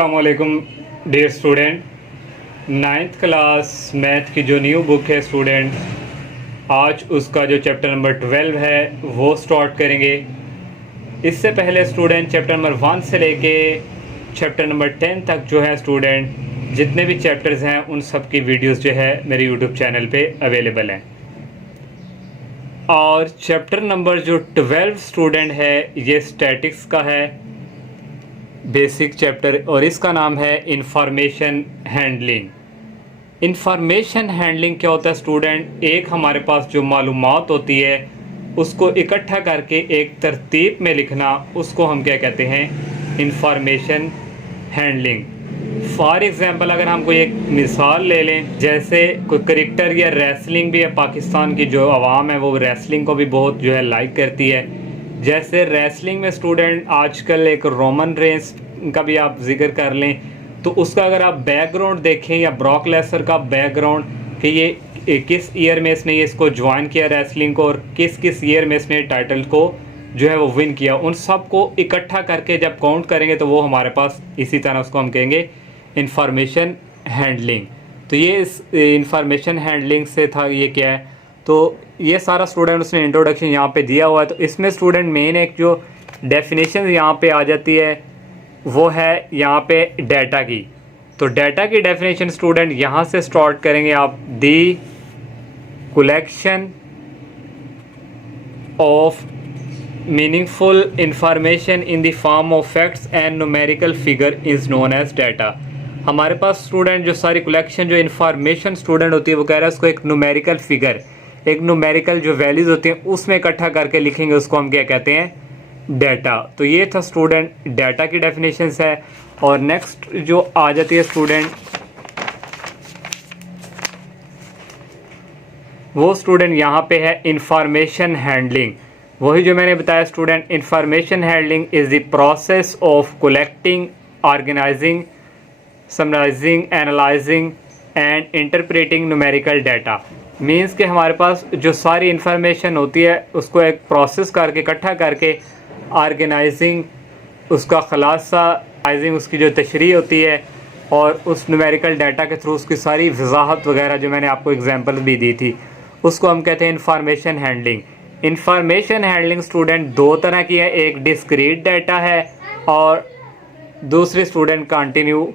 अस्सलाम वालेकुम dear student. Ninth class math की जो न्यू बुक है स्टूडेंट, आज उसका जो चैप्टर नंबर 12 है वो स्टार्ट करेंगे। इससे पहले स्टूडेंट चैप्टर नंबर 1 से लेके चैप्टर नंबर 10 तक जो है स्टूडेंट, जितने भी चैप्टर्स हैं उन सब की वीडियोस जो है मेरे यूट्यूब चैनल पे अवेलेबल हैं। और चैप्टर नंबर जो 12 स्टूडेंट है ये स्टैटिक्स का है, बेसिक चैप्टर, और इसका नाम है इंफॉर्मेशन हैंडलिंग। इंफॉर्मेशन हैंडलिंग क्या होता है स्टूडेंट? एक हमारे पास जो मालूमात होती है उसको इकट्ठा करके एक तरतीब में लिखना, उसको हम क्या कहते हैं? Information handling. फॉर एग्ज़ाम्पल अगर हम कोई एक मिसाल ले लें, जैसे कोई क्रिकेटर या रेसलिंग भी है, पाकिस्तान की जो आवाम है वो रेसलिंग को भी बहुत जो है लाइक करती है। जैसे रेसलिंग में स्टूडेंट आजकल एक रोमन रेंस का भी आप जिक्र कर लें, तो उसका अगर आप बैकग्राउंड देखें या ब्रॉक लेसनर का बैकग्राउंड कि ये किस ईयर में इसने इसको ज्वाइन किया रेसलिंग को, और किस किस ईयर में इसने टाइटल को जो है वो विन किया, उन सब को इकट्ठा करके जब काउंट करेंगे तो वो हमारे पास इसी तरह उसको हम कहेंगे इंफॉर्मेशन हैंडलिंग। तो ये इस इंफॉर्मेशन हैंडलिंग से था, ये क्या है? तो ये सारा स्टूडेंट उसने इंट्रोडक्शन यहाँ पे दिया हुआ है। तो इसमें स्टूडेंट मेन एक जो डेफिनेशन यहाँ पे आ जाती है वो है यहाँ पे डाटा की। तो डाटा की डेफिनेशन स्टूडेंट यहाँ से स्टार्ट करेंगे आप। The collection of meaningful information in the form of facts and numerical figure is known as data. हमारे पास स्टूडेंट जो सारी कलेक्शन जो इन्फॉर्मेशन स्टूडेंट होती है वो कह रहा है उसको एक न्यूमेरिकल फिगर, एक न्यूमेरिकल जो वैल्यूज़ होती हैं उसमें इकट्ठा करके लिखेंगे, उसको हम क्या कहते हैं? डाटा। तो ये था स्टूडेंट डाटा की डेफिनेशंस है। और नेक्स्ट जो आ जाती है स्टूडेंट, वो स्टूडेंट यहाँ पे है इंफॉर्मेशन हैंडलिंग। वही जो मैंने बताया student, information handling is the process of collecting, organising, summarising, analysing and interpreting numerical data. Means कि हमारे पास जो सारी इंफॉर्मेशन होती है उसको एक प्रोसेस करके इकट्ठा करके ऑर्गेनाइजिंग, उसका खुलासा, उसकी जो तशरीह होती है, और उस न्यूमेरिकल डाटा के थ्रू उसकी सारी वजाहत वगैरह जो मैंने आपको एग्जांपल भी दी थी, उसको हम कहते हैं information handling. Information handling student दो तरह की है, एक डिस्क्रीट डाटा है और दूसरी स्टूडेंट कंटिन्यू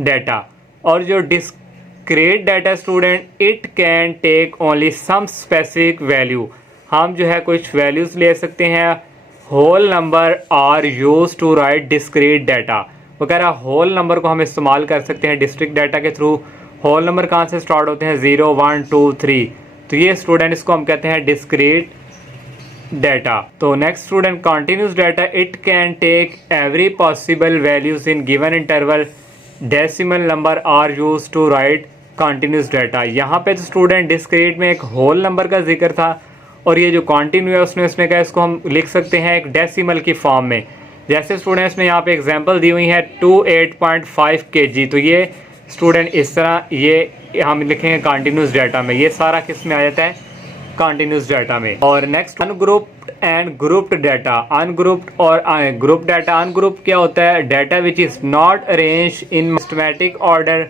डाटा। और जो discrete data student, it can take only some specific value. हम जो है कुछ वैल्यूज़ ले सकते हैं। Whole number are use to write discrete data. वो कह रहा है होल नंबर को हम इस्तेमाल कर सकते हैं डिस्क्रीट डाटा के थ्रू। होल नंबर कहाँ से स्टार्ट होते हैं? 0, 1, 2, 3। तो ये स्टूडेंट इसको हम कहते हैं डिस्क्रीट डाटा। तो next student continuous data, it can take every possible values in given interval. Decimal number are use to write continuous data. यहाँ पे तो स्टूडेंट डिस्क्रीट में एक होल नंबर का जिक्र था, और ये जो कंटिन्यू है उसमें कहा इसको हम लिख सकते हैं एक डेसिमल की फॉर्म में। जैसे स्टूडेंट्स ने यहाँ पे एग्जांपल दी हुई है 28.5 kg। तो ये स्टूडेंट इस तरह ये हम लिखेंगे कंटिन्यूस डाटा में। ये सारा किस में आ जाता है? कंटिन्यूस डाटा में। और next ungrouped and grouped data. Ungrouped और ग्रुप डाटा। अनग्रुप्ड क्या होता है? Data which is not arrange in systematic order,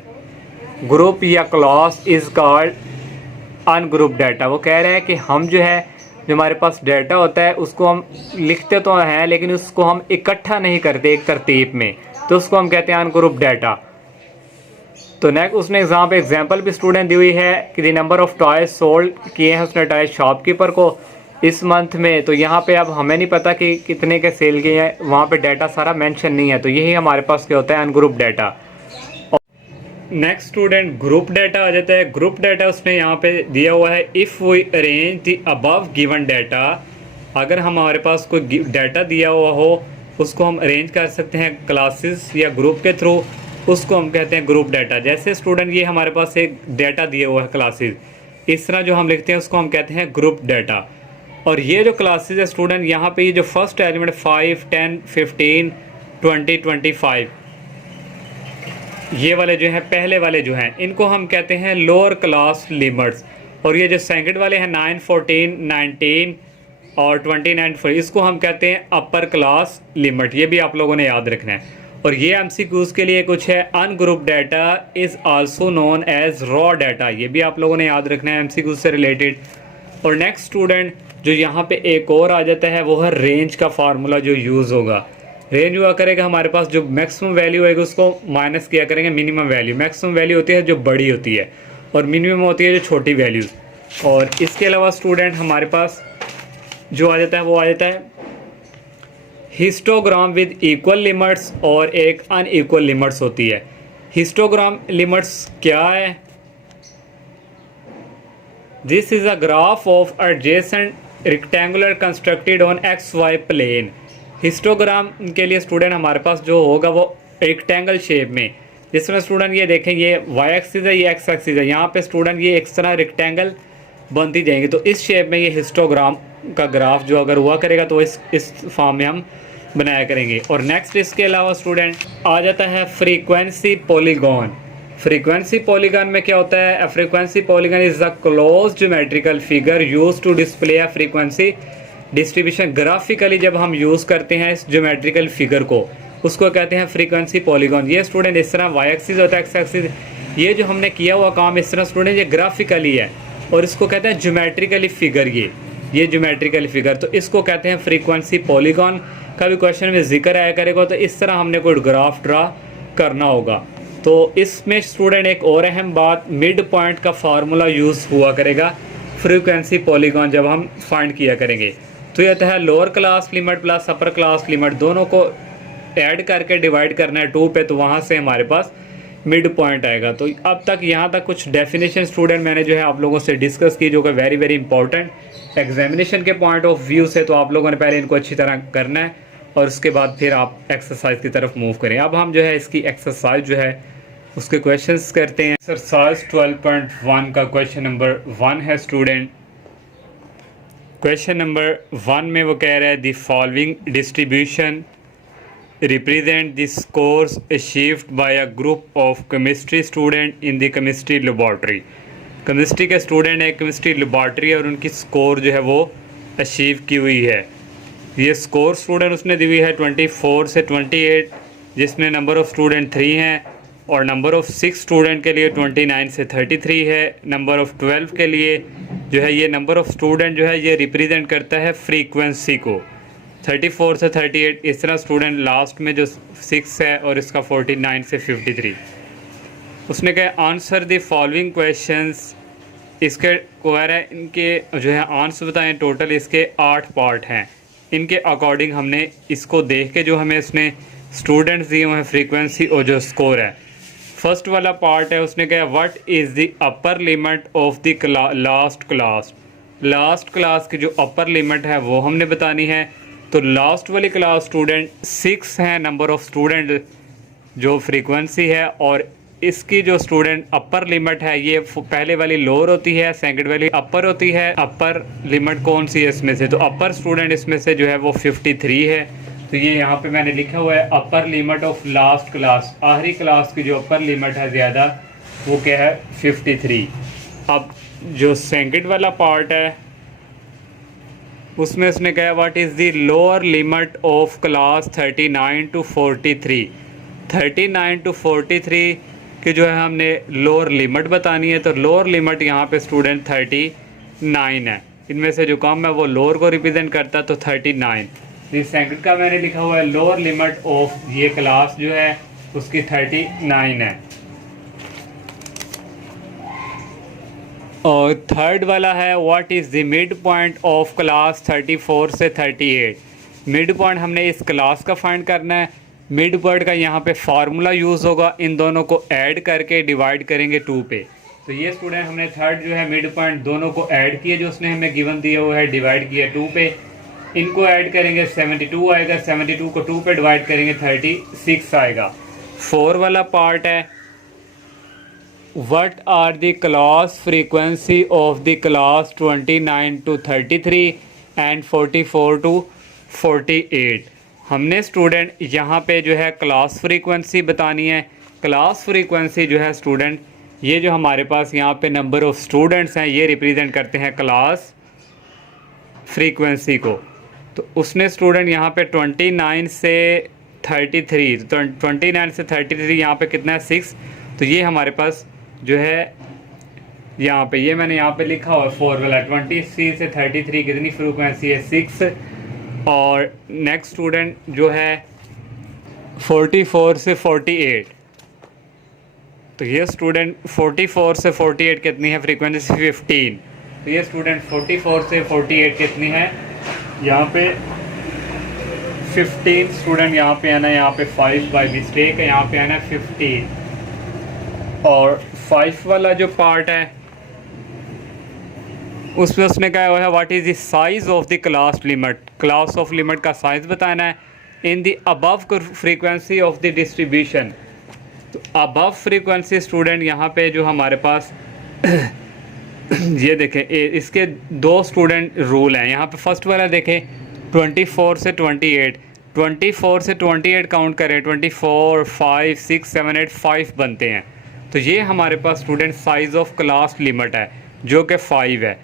group या class is called ungroup data. वो कह रहे हैं कि हम जो है, जो हमारे पास डाटा होता है उसको हम लिखते तो हैं लेकिन उसको हम इकट्ठा नहीं करते एक तरतीब में, तो उसको हम कहते हैं अनग्रुप डाटा। तो नेक्स्ट उसने एग्जाम्पल भी स्टूडेंट दी हुई है कि the number of toys sold किए हैं उसने टॉय शॉपकीपर को इस मंथ में। तो यहाँ पे अब हमें नहीं पता कि कितने के सेल किए हैं, वहाँ पे डाटा सारा मेंशन नहीं है। तो यही हमारे पास क्या होता है? Ungroup data. Next student group data आ जाता है। ग्रुप डाटा उसने यहाँ पे दिया हुआ है, if we arrange the above given data. अगर हमारे पास कोई डाटा दिया हुआ हो उसको हम अरेंज कर सकते हैं क्लासेस या ग्रुप के थ्रू, उसको हम कहते हैं ग्रुप डाटा। जैसे स्टूडेंट ये हमारे पास एक डाटा दिया हुआ है क्लासेस, इस तरह जो हम लिखते हैं उसको हम कहते हैं ग्रुप डाटा। और ये जो क्लासेस है स्टूडेंट, यहाँ पे ये जो फर्स्ट एलिमेंट 5, 10, 15, 20, 25, ये वाले जो हैं पहले वाले जो हैं इनको हम कहते हैं लोअर क्लास लिमिट्स। और ये जो सेकंड वाले हैं 9, 14, 19 और 29, इसको हम कहते हैं अपर क्लास लिमिट। ये भी आप लोगों ने याद रखना है। और ये MCQs के लिए कुछ है, ungroup data is also known as raw data, ये भी आप लोगों ने याद रखना है MCQs से रिलेटेड। और नेक्स्ट स्टूडेंट जो यहाँ पे एक और आ जाता है वो है रेंज का फार्मूला जो यूज़ होगा। रेंज हुआ करेगा हमारे पास, जो मैक्सिमम वैल्यू होगी उसको माइनस किया करेंगे मिनिमम वैल्यू। मैक्सिमम वैल्यू होती है जो बड़ी होती है और मिनिमम होती है जो छोटी वैल्यूज़। और इसके अलावा स्टूडेंट हमारे पास जो आ जाता है वो आ जाता है हिस्टोग्राम विद इक्वल लिमिट्स और एक अनइक्वल लिमिट्स होती है। हिस्टोग्राम लिमिट्स क्या है? This is a graph of adjacent rectangular constructed on XY plane. Histogram के लिए स्टूडेंट हमारे पास जो होगा वो रेक्टेंगल शेप में, जिसमें स्टूडेंट ये देखें ये Y एक्सिस है, ये X एक्सिस है, यहाँ पे स्टूडेंट ये एक तरह रेक्टेंगल बनती जाएंगी। तो इस शेप में ये हिस्टोग्राम का ग्राफ जो अगर हुआ करेगा तो इस फॉर्म में हम बनाया करेंगे। और नेक्स्ट इसके अलावा स्टूडेंट आ जाता है फ्रीक्वेंसी पॉलीगॉन। फ्रीक्वेंसी पॉलीगॉन में क्या होता है? Frequency polygon is a close geometrical figure use to display a frequency distribution. Graphically जब हम यूज़ करते हैं इस ज्योमेट्रिकल फिगर को, उसको कहते हैं फ्रीक्वेंसी पॉलीगॉन। ये स्टूडेंट इस तरह Y एक्सिस होता है, X एक्सिस, ये जो हमने किया हुआ काम इस तरह स्टूडेंट ये ग्राफिकली है और इसको कहते हैं ज्योमेट्रिकली फिगर। ये ज्योमेट्रिकल फिगर, तो इसको कहते हैं फ्रीक्वेंसी पॉलीगॉन। का भी क्वेश्चन में जिक्र आया करेगा तो इस तरह हमने कोई ग्राफ ड्रा करना होगा। तो इसमें स्टूडेंट एक और अहम बात, मिड पॉइंट का फार्मूला यूज़ हुआ करेगा फ्रीक्वेंसी पॉलीगॉन जब हम फाइंड किया करेंगे। तो यह है lower class limit plus upper class limit, दोनों को ऐड करके डिवाइड करना है 2 पे, तो वहाँ से हमारे पास मिड पॉइंट आएगा। तो अब तक यहाँ तक कुछ डेफिनेशन स्टूडेंट मैंने जो है आप लोगों से डिस्कस की, जो कि वेरी वेरी इंपॉर्टेंट एग्जामिनेशन के पॉइंट ऑफ व्यू से। तो आप लोगों ने पहले इनको अच्छी तरह करना है और उसके बाद फिर आप एक्सरसाइज की तरफ मूव करें। अब हम जो है इसकी एक्सरसाइज जो है उसके क्वेश्चंस करते हैं। एक्सरसाइज 12.1 का क्वेश्चन नंबर 1 है स्टूडेंट। क्वेश्चन नंबर 1 में वो कह रहा है the following distribution represent the scores achieved by a group of chemistry student in the chemistry laboratory। Chemistry के स्टूडेंट है, केमिस्ट्री लेबॉर्ट्री, और उनकी स्कोर जो है वो अचीव की हुई है। ये स्कोर स्टूडेंट उसने दी हुई है 24 से 28, जिसमें नंबर ऑफ़ स्टूडेंट 3 हैं, और नंबर ऑफ़ 6 स्टूडेंट के लिए 29 से 33 है। नंबर ऑफ़ 12 के लिए जो है ये नंबर ऑफ़ स्टूडेंट जो है ये रिप्रेजेंट करता है फ्रीक्वेंसी को, 34 से 38। इस तरह स्टूडेंट लास्ट में जो 6 है और इसका 49 से 53। उसने कहा आंसर द फॉलोइंग क्वेश्चंस। इसके क्वेर है इनके जो है आंसर बताएं। टोटल इसके 8 पार्ट हैं। इनके अकॉर्डिंग हमने इसको देख के जो हमें इसने स्टूडेंट्स दिए हुए हैं फ्रीक्वेंसी और जो स्कोर है। फर्स्ट वाला पार्ट है, उसने कहा what is the upper limit of the last class. Last class की जो अपर लिमिट है वो हमने बतानी है। तो लास्ट वाली क्लास स्टूडेंट 6 हैं नंबर ऑफ़ स्टूडेंट जो फ्रीक्वेंसी है, और इसकी जो स्टूडेंट अपर लिमिट है ये पहले वाली लोअर होती है, सेकंड वाली अपर होती है। अपर लिमिट कौन सी है इसमें से? तो अपर स्टूडेंट इसमें से जो है वो 53 है। तो ये यहाँ पे मैंने लिखा हुआ है upper limit of last class, आखिरी क्लास की जो अपर लिमिट है ज़्यादा वो क्या है 53। अब जो सेकंड वाला पार्ट है उसमें उसने कहा what is the lower limit of class 39 to 43। 39 to 43 की जो है हमने लोअर लिमिट बतानी है। तो लोअर लिमिट यहाँ पे स्टूडेंट 39 है। इनमें से जो कम है वो लोअर को रिप्रेजेंट करता है, तो 39। इस सेकंड का मैंने लिखा हुआ है लोअर लिमिट ऑफ ये क्लास जो है उसकी 39 है। और थर्ड वाला है what is the mid point of class 34 से 38। मिड पॉइंट हमने इस क्लास का फाइंड करना है। मिड पॉइंट का यहाँ पे फार्मूला यूज़ होगा, इन दोनों को ऐड करके डिवाइड करेंगे 2 पे। तो ये स्टूडेंट हमने थर्ड जो है मिड पॉइंट दोनों को ऐड किए, जो उसने हमें गिवन दिया हुआ है, डिवाइड किया 2 पे। इनको ऐड करेंगे 72 आएगा, 72 को 2 पे डिवाइड करेंगे 36 आएगा। 4 वाला पार्ट है what are the class frequency of the class 29 to 33 and 44 to 48। हमने स्टूडेंट यहाँ पे जो है क्लास फ्रीक्वेंसी बतानी है। क्लास फ्रीक्वेंसी जो है स्टूडेंट ये जो हमारे पास यहाँ पे नंबर ऑफ़ स्टूडेंट्स हैं ये रिप्रेजेंट करते हैं क्लास फ्रीक्वेंसी को। तो उसने स्टूडेंट यहाँ पे 29 से 33, तो 29 से 33 यहाँ पे कितना है 6। तो ये हमारे पास जो है यहाँ पे ये मैंने यहाँ पे लिखा हुआ 4 वाला 23 से 33 कितनी फ्रीक्वेंसी है 6। और नेक्स्ट स्टूडेंट जो है 44 से 48, तो ये स्टूडेंट 44 से 48 कितनी है फ्रीक्वेंसी 15। तो ये स्टूडेंट 44 से 48 कितनी है यहाँ पे 15। स्टूडेंट यहाँ पे आना है, यहाँ पे 5 बाई मिस्टेक है, यहाँ पे आना है 15। और 5 वाला जो पार्ट है उसमें उसने कहा हुआ है what is the size of the class limit. Class of limit का साइज़ बताना है in the above frequency of the distribution. तो अबव फ्रीक्वेंसी स्टूडेंट यहाँ पे जो हमारे पास ये देखें इसके 2 स्टूडेंट रूल हैं। यहाँ पे फर्स्ट वाला देखें 24 से 28, 24 से 28 काउंट करें 24, 5, 6, 7, 8 5 बनते हैं। तो ये हमारे पास student size of class limit है जो कि 5 है।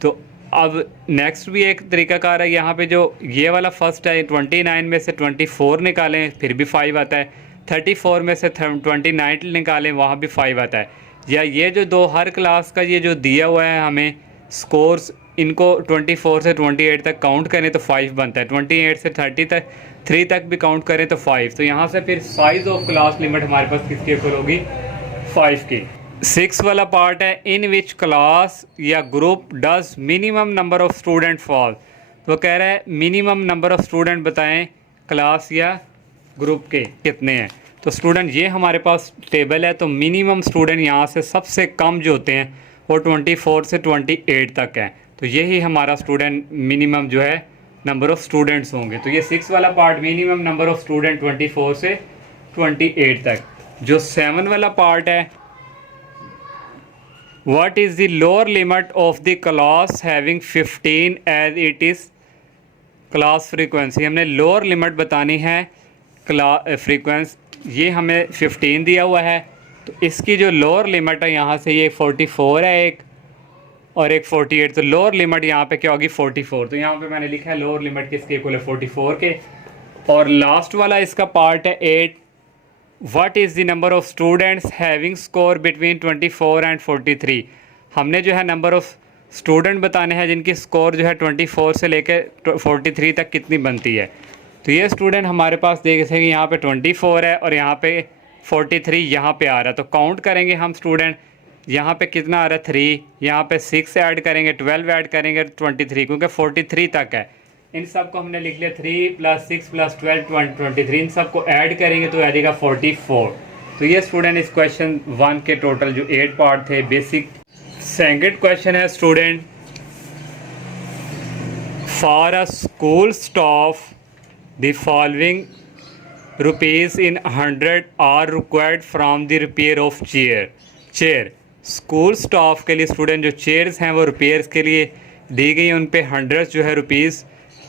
तो अब नेक्स्ट भी एक तरीकाकार है, यहाँ पे जो ये वाला फर्स्ट है 29 में से 24 निकालें फिर भी 5 आता है, 34 में से 29 निकालें वहाँ भी 5 आता है। या ये जो दो हर क्लास का ये जो दिया हुआ है हमें स्कोर्स, इनको 24 से 28 तक काउंट करें तो 5 बनता है, 28 से 3 तक भी काउंट करें तो 5। तो यहाँ से फिर साइज़ ऑफ क्लास लिमिट हमारे पास किसकी इक्वल होगी 5 की। 6 वाला पार्ट है इन विच क्लास या group does minimum number of student fall. तो कह रहा है मिनिमम नंबर ऑफ स्टूडेंट बताएं क्लास या ग्रुप के कितने हैं। तो स्टूडेंट ये हमारे पास टेबल है, तो मिनिमम स्टूडेंट यहाँ से सबसे कम जो होते हैं वो 24 से 28 तक है। तो यही हमारा स्टूडेंट मिनिमम जो है नंबर ऑफ़ स्टूडेंट्स होंगे। तो ये 6 वाला part minimum number of student 24 से 28 तक। जो 7 वाला पार्ट है what is the lower limit of the class having 15 as it is class frequency. हमने लोअर लिमिट बतानी है फ्रीक्वेंसी, ये हमें 15 दिया हुआ है। तो इसकी जो लोअर लिमिट है यहाँ से ये 44 है एक और एक 48। तो लोअर लिमिट यहाँ पे क्या होगी 44। तो यहाँ पे मैंने लिखा है लोअर लिमिट किसके इक्वल है 44 के। और लास्ट वाला इसका पार्ट है 8 what is the number of students having score between 24 and 43। हमने जो है नंबर ऑफ़ स्टूडेंट बताने हैं जिनकी स्कोर जो है 24 से लेकर 43 तक कितनी बनती है। तो ये स्टूडेंट हमारे पास देख सकें यहाँ पे 24 है और यहाँ पे 43 यहाँ पे आ रहा है। तो काउंट करेंगे हम स्टूडेंट, यहाँ पे कितना आ रहा है 3, यहाँ पे 6 ऐड करेंगे, 12 ऐड करेंगे 23, क्योंकि 43 तक है। इन सब को हमने लिख लिया 3 + 6 + 12 23। इन सब को ऐड करेंगे तो आ जाएगा 44। तो ये स्टूडेंट इस क्वेश्चन 1 के टोटल जो 8 पार्ट थे बेसिक। सेकंड क्वेश्चन है student for a school staff the following rupees in 100 are required from the repair of chair. School staff के लिए स्टूडेंट जो चेयर्स हैं वो रिपेयर्स के लिए दी गई हैं, उन पे 100 जो है रुपीज़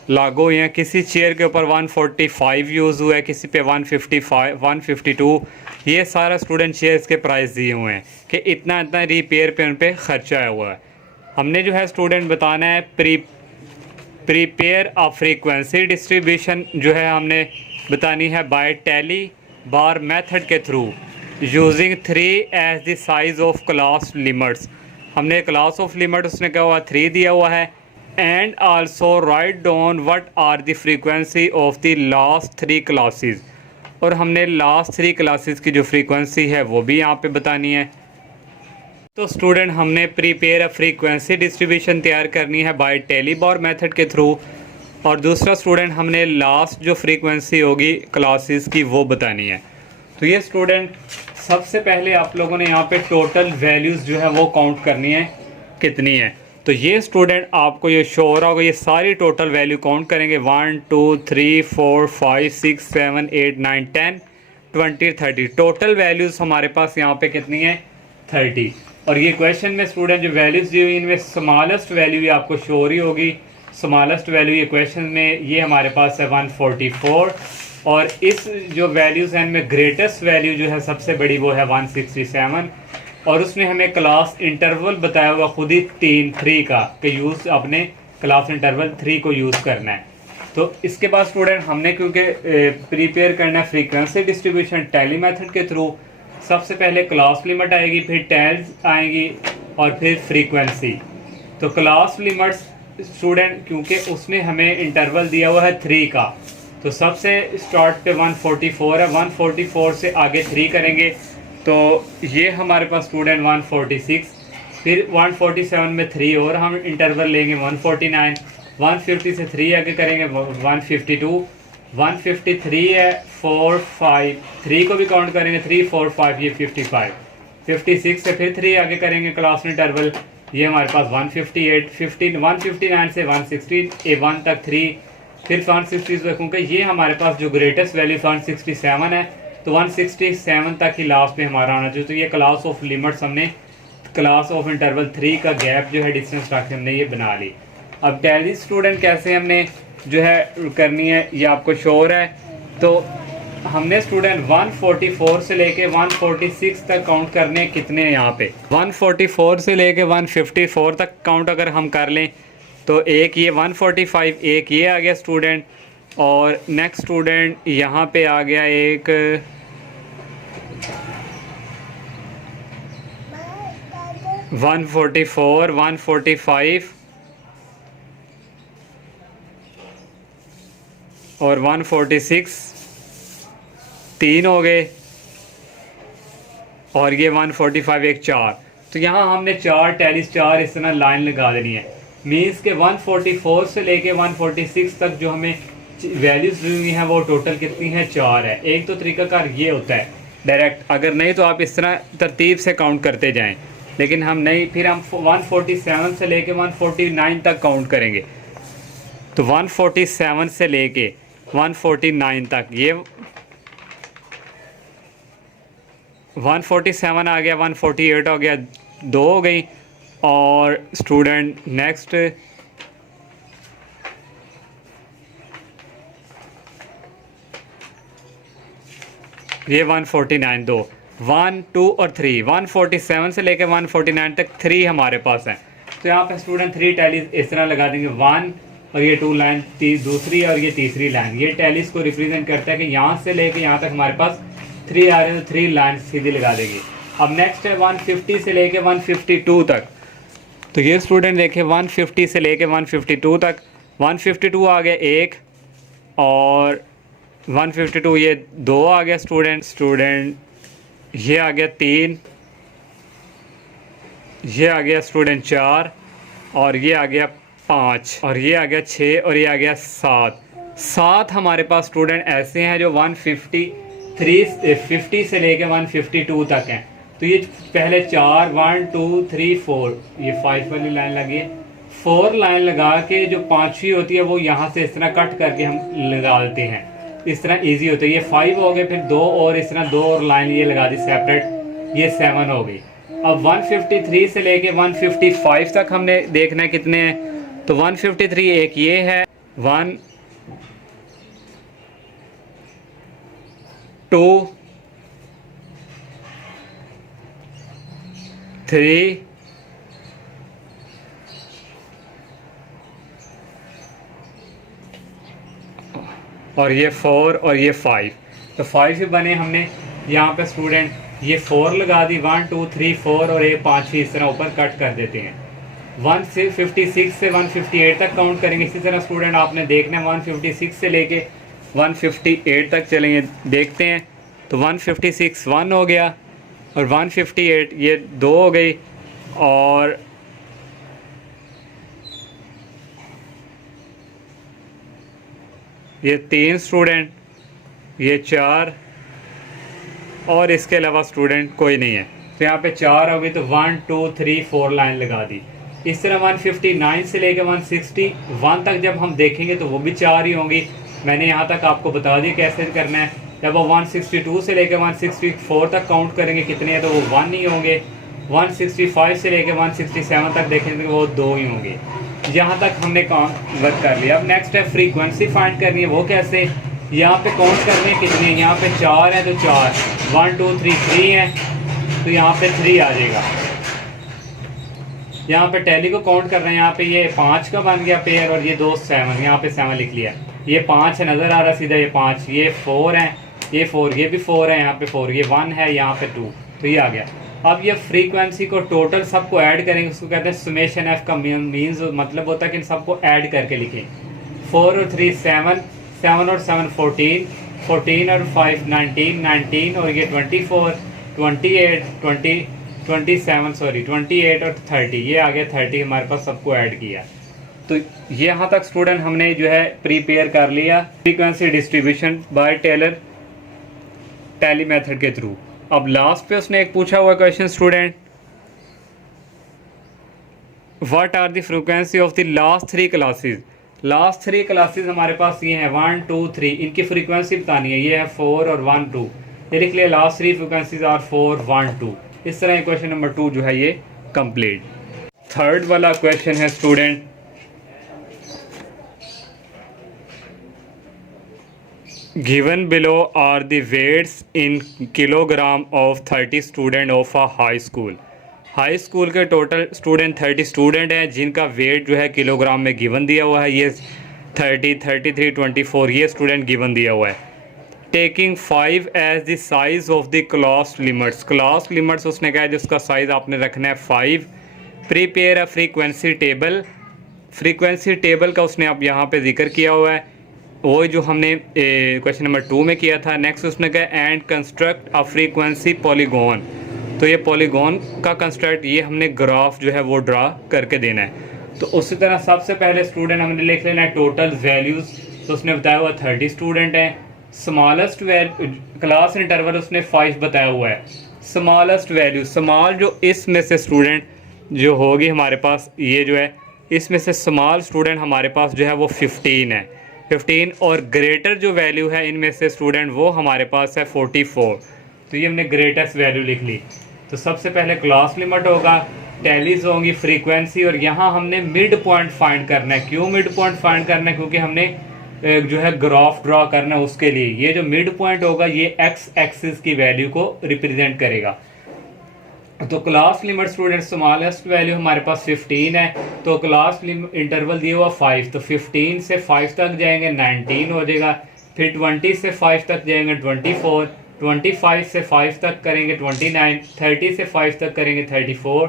लागू हुए हैं। किसी चेयर के ऊपर 145 यूज़ हुआ है, किसी पे 155 152। ये सारा स्टूडेंट चेयर्स के प्राइस दिए हुए हैं कि इतना इतना रिपेयर पे उन पे खर्चा हुआ है। हमने जो है स्टूडेंट बताना है प्रीपेयर अ फ्रीक्वेंसी डिस्ट्रीब्यूशन जो है हमने बतानी है बाय टैली बार मेथड के through using 3 as the size of class limits. हमने क्लास ऑफ लिमिट उसने कहा हुआ 3 दिया हुआ है। And also write down what are the frequency of the last 3 classes. और हमने लास्ट 3 क्लासेस की जो फ्रीक्वेंसी है वो भी यहाँ पे बतानी है। तो स्टूडेंट हमने प्रीपेयर अ फ्रीक्वेंसी डिस्ट्रीब्यूशन तैयार करनी है बाय टेली बार मेथड के थ्रू। और दूसरा स्टूडेंट हमने लास्ट जो फ्रीक्वेंसी होगी क्लासेस की वो बतानी है। तो ये स्टूडेंट सबसे पहले आप लोगों ने यहाँ पे टोटल वैल्यूज़ जो है वो काउंट करनी है कितनी है। तो ये स्टूडेंट आपको ये शो हो रहा होगा, ये सारी टोटल वैल्यू काउंट करेंगे 1 2 3 4 5 6 7 8 9 10 20 30। टोटल वैल्यूज़ हमारे पास यहाँ पे कितनी है 30। और ये क्वेश्चन में स्टूडेंट जो वैल्यूज़ दी हुई इनमें स्मॉलेस्ट वैल्यू आपको शो हो रही होगी। स्मॉलेस्ट वैल्यू ये क्वेश्चन में ये हमारे पास है 144। और इस जो वैल्यूज़ हैं इनमें ग्रेटेस्ट वैल्यू जो है सबसे बड़ी वो है 167। और उसने हमें क्लास इंटरवल बताया हुआ खुद ही 3 का कि यूज़ अपने क्लास इंटरवल 3 को यूज़ करना है। तो इसके बाद स्टूडेंट हमने क्योंकि प्रिपेयर करना है फ्रीक्वेंसी डिस्ट्रीब्यूशन टैली मेथड के थ्रू, सबसे पहले क्लास लिमिट आएगी, फिर टैल्स आएंगी और फिर फ्रीक्वेंसी। तो क्लास लिमिट्स स्टूडेंट क्योंकि उसने हमें इंटरवल दिया हुआ है 3 का, तो सबसे स्टार्ट पे 144 है, 144 से आगे 3 करेंगे तो ये हमारे पास स्टूडेंट 146, फिर 147 में 3 और हम इंटरवल लेंगे 149, 150 से 3 आगे करेंगे 152, 153 है 4 5, 3 को भी काउंट करेंगे 3 4 5, ये 55, 56 से फिर 3 आगे करेंगे क्लास इंटरवल, ये हमारे पास 158, 159 से 160 A1 तक 3, फिर 160 रखूँगा, ये हमारे पास जो ग्रेटेस्ट वैल्यू 167 है, तो 167 तक ही लास्ट में हमारा आना चाहिए। तो ये क्लास ऑफ लिमिट्स हमने क्लास ऑफ इंटरवल 3 का गैप जो है डिस्टेंस रख के हमने ये बना ली। अब टैली स्टूडेंट कैसे हमने जो है करनी है ये आपको श्योर है। तो हमने स्टूडेंट 144 से लेके 146 तक काउंट करने कितने हैं यहाँ पे, 144 से लेके 154 तक काउंट अगर हम कर लें तो एक ये 145, एक ये आ गया स्टूडेंट, और नेक्स्ट स्टूडेंट यहाँ पे आ गया एक 144, 145 और 146, 3 हो गए, और ये 145 एक 4। तो यहाँ हमने 4 टैलीस 4 इस तरह लाइन लगा देनी है। मीन्स के 144 से लेके 146 तक जो हमें वैल्यूज़ दी हुई हैं वो टोटल कितनी है, 4 है। एक तो तरीकाकार ये होता है डायरेक्ट, अगर नहीं तो आप इस तरह तरतीब से काउंट करते जाएं, लेकिन हम नहीं, फिर हम 147 से लेके 149 तक काउंट करेंगे। तो 147 से लेके 149 तक, ये 147 आ गया, 148 हो गया, 2 हो गई, और स्टूडेंट नेक्स्ट ये 149, 2, 1 2 और 3, 147 से लेकर 149 तक 3 हमारे पास हैं। तो यहाँ पे स्टूडेंट 3 टैलीज इस तरह लगा देंगे, 1 और ये 2 लाइन दूसरी और ये तीसरी लाइन, ये टैलीज को रिप्रेजेंट करता है कि यहाँ से लेके यहाँ तक हमारे पास 3 आ रहे हैं, तो 3 लाइन सीधी लगा देंगे। अब नेक्स्ट है 150 से लेके 152 तक। तो ये स्टूडेंट देखें 150 से लेके 152 तक, 152 आ गया 1, और 152 ये 2 आ गया स्टूडेंट ये आ गया 3, ये आ गया स्टूडेंट 4, और ये आ गया 5, और ये आ गया 6, और ये आ गया 7 हमारे पास स्टूडेंट ऐसे हैं जो 150 से लेके 152 तक हैं। तो ये पहले 4 1 2 3 4, ये 5 वाली लाइन लगी है, 4 लाइन लगा के जो 5वीं होती है वो यहाँ से इस तरह कट करके हम लगा देते हैं, इस तरह इजी होता है। ये 5 हो गए, फिर 2 और इस तरह 2 और लाइन ये लगा दी सेपरेट, ये 7 हो गई। अब 153 से लेके 155 तक हमने देखना है कितने हैं। तो 153 एक ये है, 1 2 3 और ये 4 और ये 5। तो 5 ही बने हमने यहाँ पे स्टूडेंट, ये 4 लगा दी, 1 2 3 4 और ये 5 ही इस तरह ऊपर कट कर देते हैं। 156 से 158 तक काउंट करेंगे। इसी तरह स्टूडेंट आपने देखना है 156 से लेके 158 तक चलेंगे, देखते हैं। तो 156 1 हो गया, और 158 ये 2 हो गई, और ये 3 स्टूडेंट, ये 4, और इसके अलावा स्टूडेंट कोई नहीं है। तो यहाँ पे 4 हो गई, तो 1 2 3 4 लाइन लगा दी। इस तरह 159 से लेकर 161 तक जब हम देखेंगे तो वो भी 4 ही होंगी। मैंने यहाँ तक आपको बता दी कैसे करना है। जब वो 162 से लेकर 164 तक काउंट करेंगे कितने हैं, तो वो 1 ही होंगे। 165 से लेकर 167 तक देखेंगे तो वो 2 ही होंगे। यहाँ तक हमने काउंट वर्क कर लिया। अब नेक्स्ट है फ्रीक्वेंसी फाइंड करनी है। वो कैसे, यहाँ पे काउंट करने कितने हैं, यहाँ पे 4 है तो 4, 1 2 3 3 है, तो यहाँ पे 3 आ जाएगा। यहाँ पे टैली को काउंट कर रहे हैं, यहाँ पे ये 5 का बन गया पेयर, और ये 2 7, यहाँ पे 7 लिख लिया। ये 5 है, नज़र आ रहा सीधा, ये 5, ये 4 है, ये 4, ये भी 4 है, यहाँ पे 4, ये 1 है, यहाँ पे 2, तो ये आ गया। अब ये फ्रीक्वेंसी को टोटल सबको ऐड करेंगे, उसको कहते हैं समेशन एफ का मीन्स मतलब होता है कि इन सबको ऐड करके लिखें। 4 और 3 7, 7 और 7 14, 14 और 5 19, 19 और ये 24, 28, 20, 27 सॉरी 28 और 30, ये आ गया 30, हमारे पास सबको ऐड किया। तो ये यहाँ तक स्टूडेंट हमने जो है प्रिपेयर कर लिया frequency distribution by tailor tally method के थ्रू। अब लास्ट पे उसने एक पूछा हुआ question student, what are the frequency of the last 3 classes. Last 3 classes हमारे पास ये हैं 1 2 3, इनकी फ्रीक्वेंसी बतानी है। ये है 4 और 1 2, ये लिख लिया लास्ट 3 फ्रीक्वेंसीज आर 4 1 2। इस तरह क्वेश्चन नंबर 2 जो है ये कंप्लीट। थर्ड वाला क्वेश्चन है student, given below are the weights in kilogram of 30 student of a high school. High school के टोटल स्टूडेंट 30 स्टूडेंट हैं जिनका वेट जो है किलोग्राम में गिवन दिया हुआ है। ये 30 33 24 ये स्टूडेंट गिवन दिया हुआ है। Taking 5 as the size of the class limits. Class limits उसने कहा है जिसका साइज़ आपने रखना है 5। Prepare a frequency table. Frequency table का उसने अब यहाँ पे जिक्र किया हुआ है, वो जो हमने क्वेश्चन नंबर 2 में किया था। नेक्स्ट उसने कहा and construct a frequency polygon. तो ये पॉलीगॉन का कंस्ट्रक्ट ये हमने ग्राफ जो है वो ड्रा करके देना है। तो उसी तरह सबसे पहले स्टूडेंट हमने लिख लेना है टोटल वैल्यूज़। तो उसने बताया हुआ 30 स्टूडेंट हैं। स्मॉलेस्ट क्लास इंटरवल उसने 5 बताया हुआ है। स्मॉलेस्ट वैल्यू स्मॉल जो इसमें से स्टूडेंट जो होगी हमारे पास, ये जो है इसमें से स्मॉल स्टूडेंट हमारे पास जो है वो 15 है। 15 और ग्रेटर जो वैल्यू है इनमें से स्टूडेंट वो हमारे पास है 44। तो ये हमने ग्रेटेस्ट वैल्यू लिख ली। तो सबसे पहले क्लास लिमिट होगा, टैलीज होंगी, फ्रीक्वेंसी, और यहाँ हमने मिड पॉइंट फाइंड करना है। क्यों मिड पॉइंट फाइंड करना है? क्योंकि हमने जो है ग्राफ ड्रॉ करना है उसके लिए। ये जो मिड पॉइंट होगा ये एक्स एक्सिस की वैल्यू को रिप्रेजेंट करेगा। तो class limit student smallest value हमारे पास 15 है, तो क्लास इंटरवल दिया हुआ 5, तो 15 से 5 तक जाएंगे 19 हो जाएगा। फिर 20 से 5 तक जाएंगे 24, 25 से 5 तक करेंगे 29, 30 से 5 तक करेंगे 34,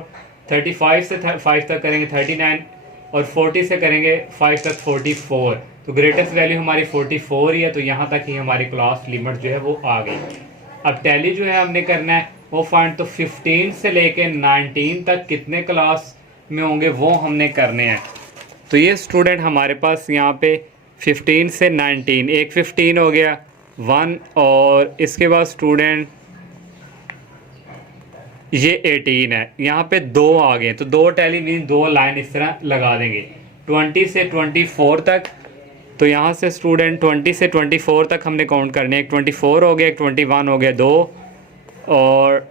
35 से 5 तक करेंगे 39 और 40 से करेंगे 5 तक 44। तो ग्रेटेस्ट वैल्यू हमारी 44 ही है, तो यहाँ तक ही हमारी क्लास लिमिट जो है वो आ गई। अब टैली जो है हमने करना है वो फाइंड, तो 15 से लेके 19 तक कितने क्लास में होंगे वो हमने करने हैं। तो ये स्टूडेंट हमारे पास यहाँ पे 15 से 19, एक 15 हो गया 1, और इसके बाद स्टूडेंट ये 18 है, यहाँ पे 2 आ गए, तो 2 टैली मीन 2 लाइन इस तरह लगा देंगे। 20 से 24 तक, तो यहाँ से स्टूडेंट 20 से 24 तक हमने काउंट करने, एक 24 हो गया, एक 21 हो गया, 2 और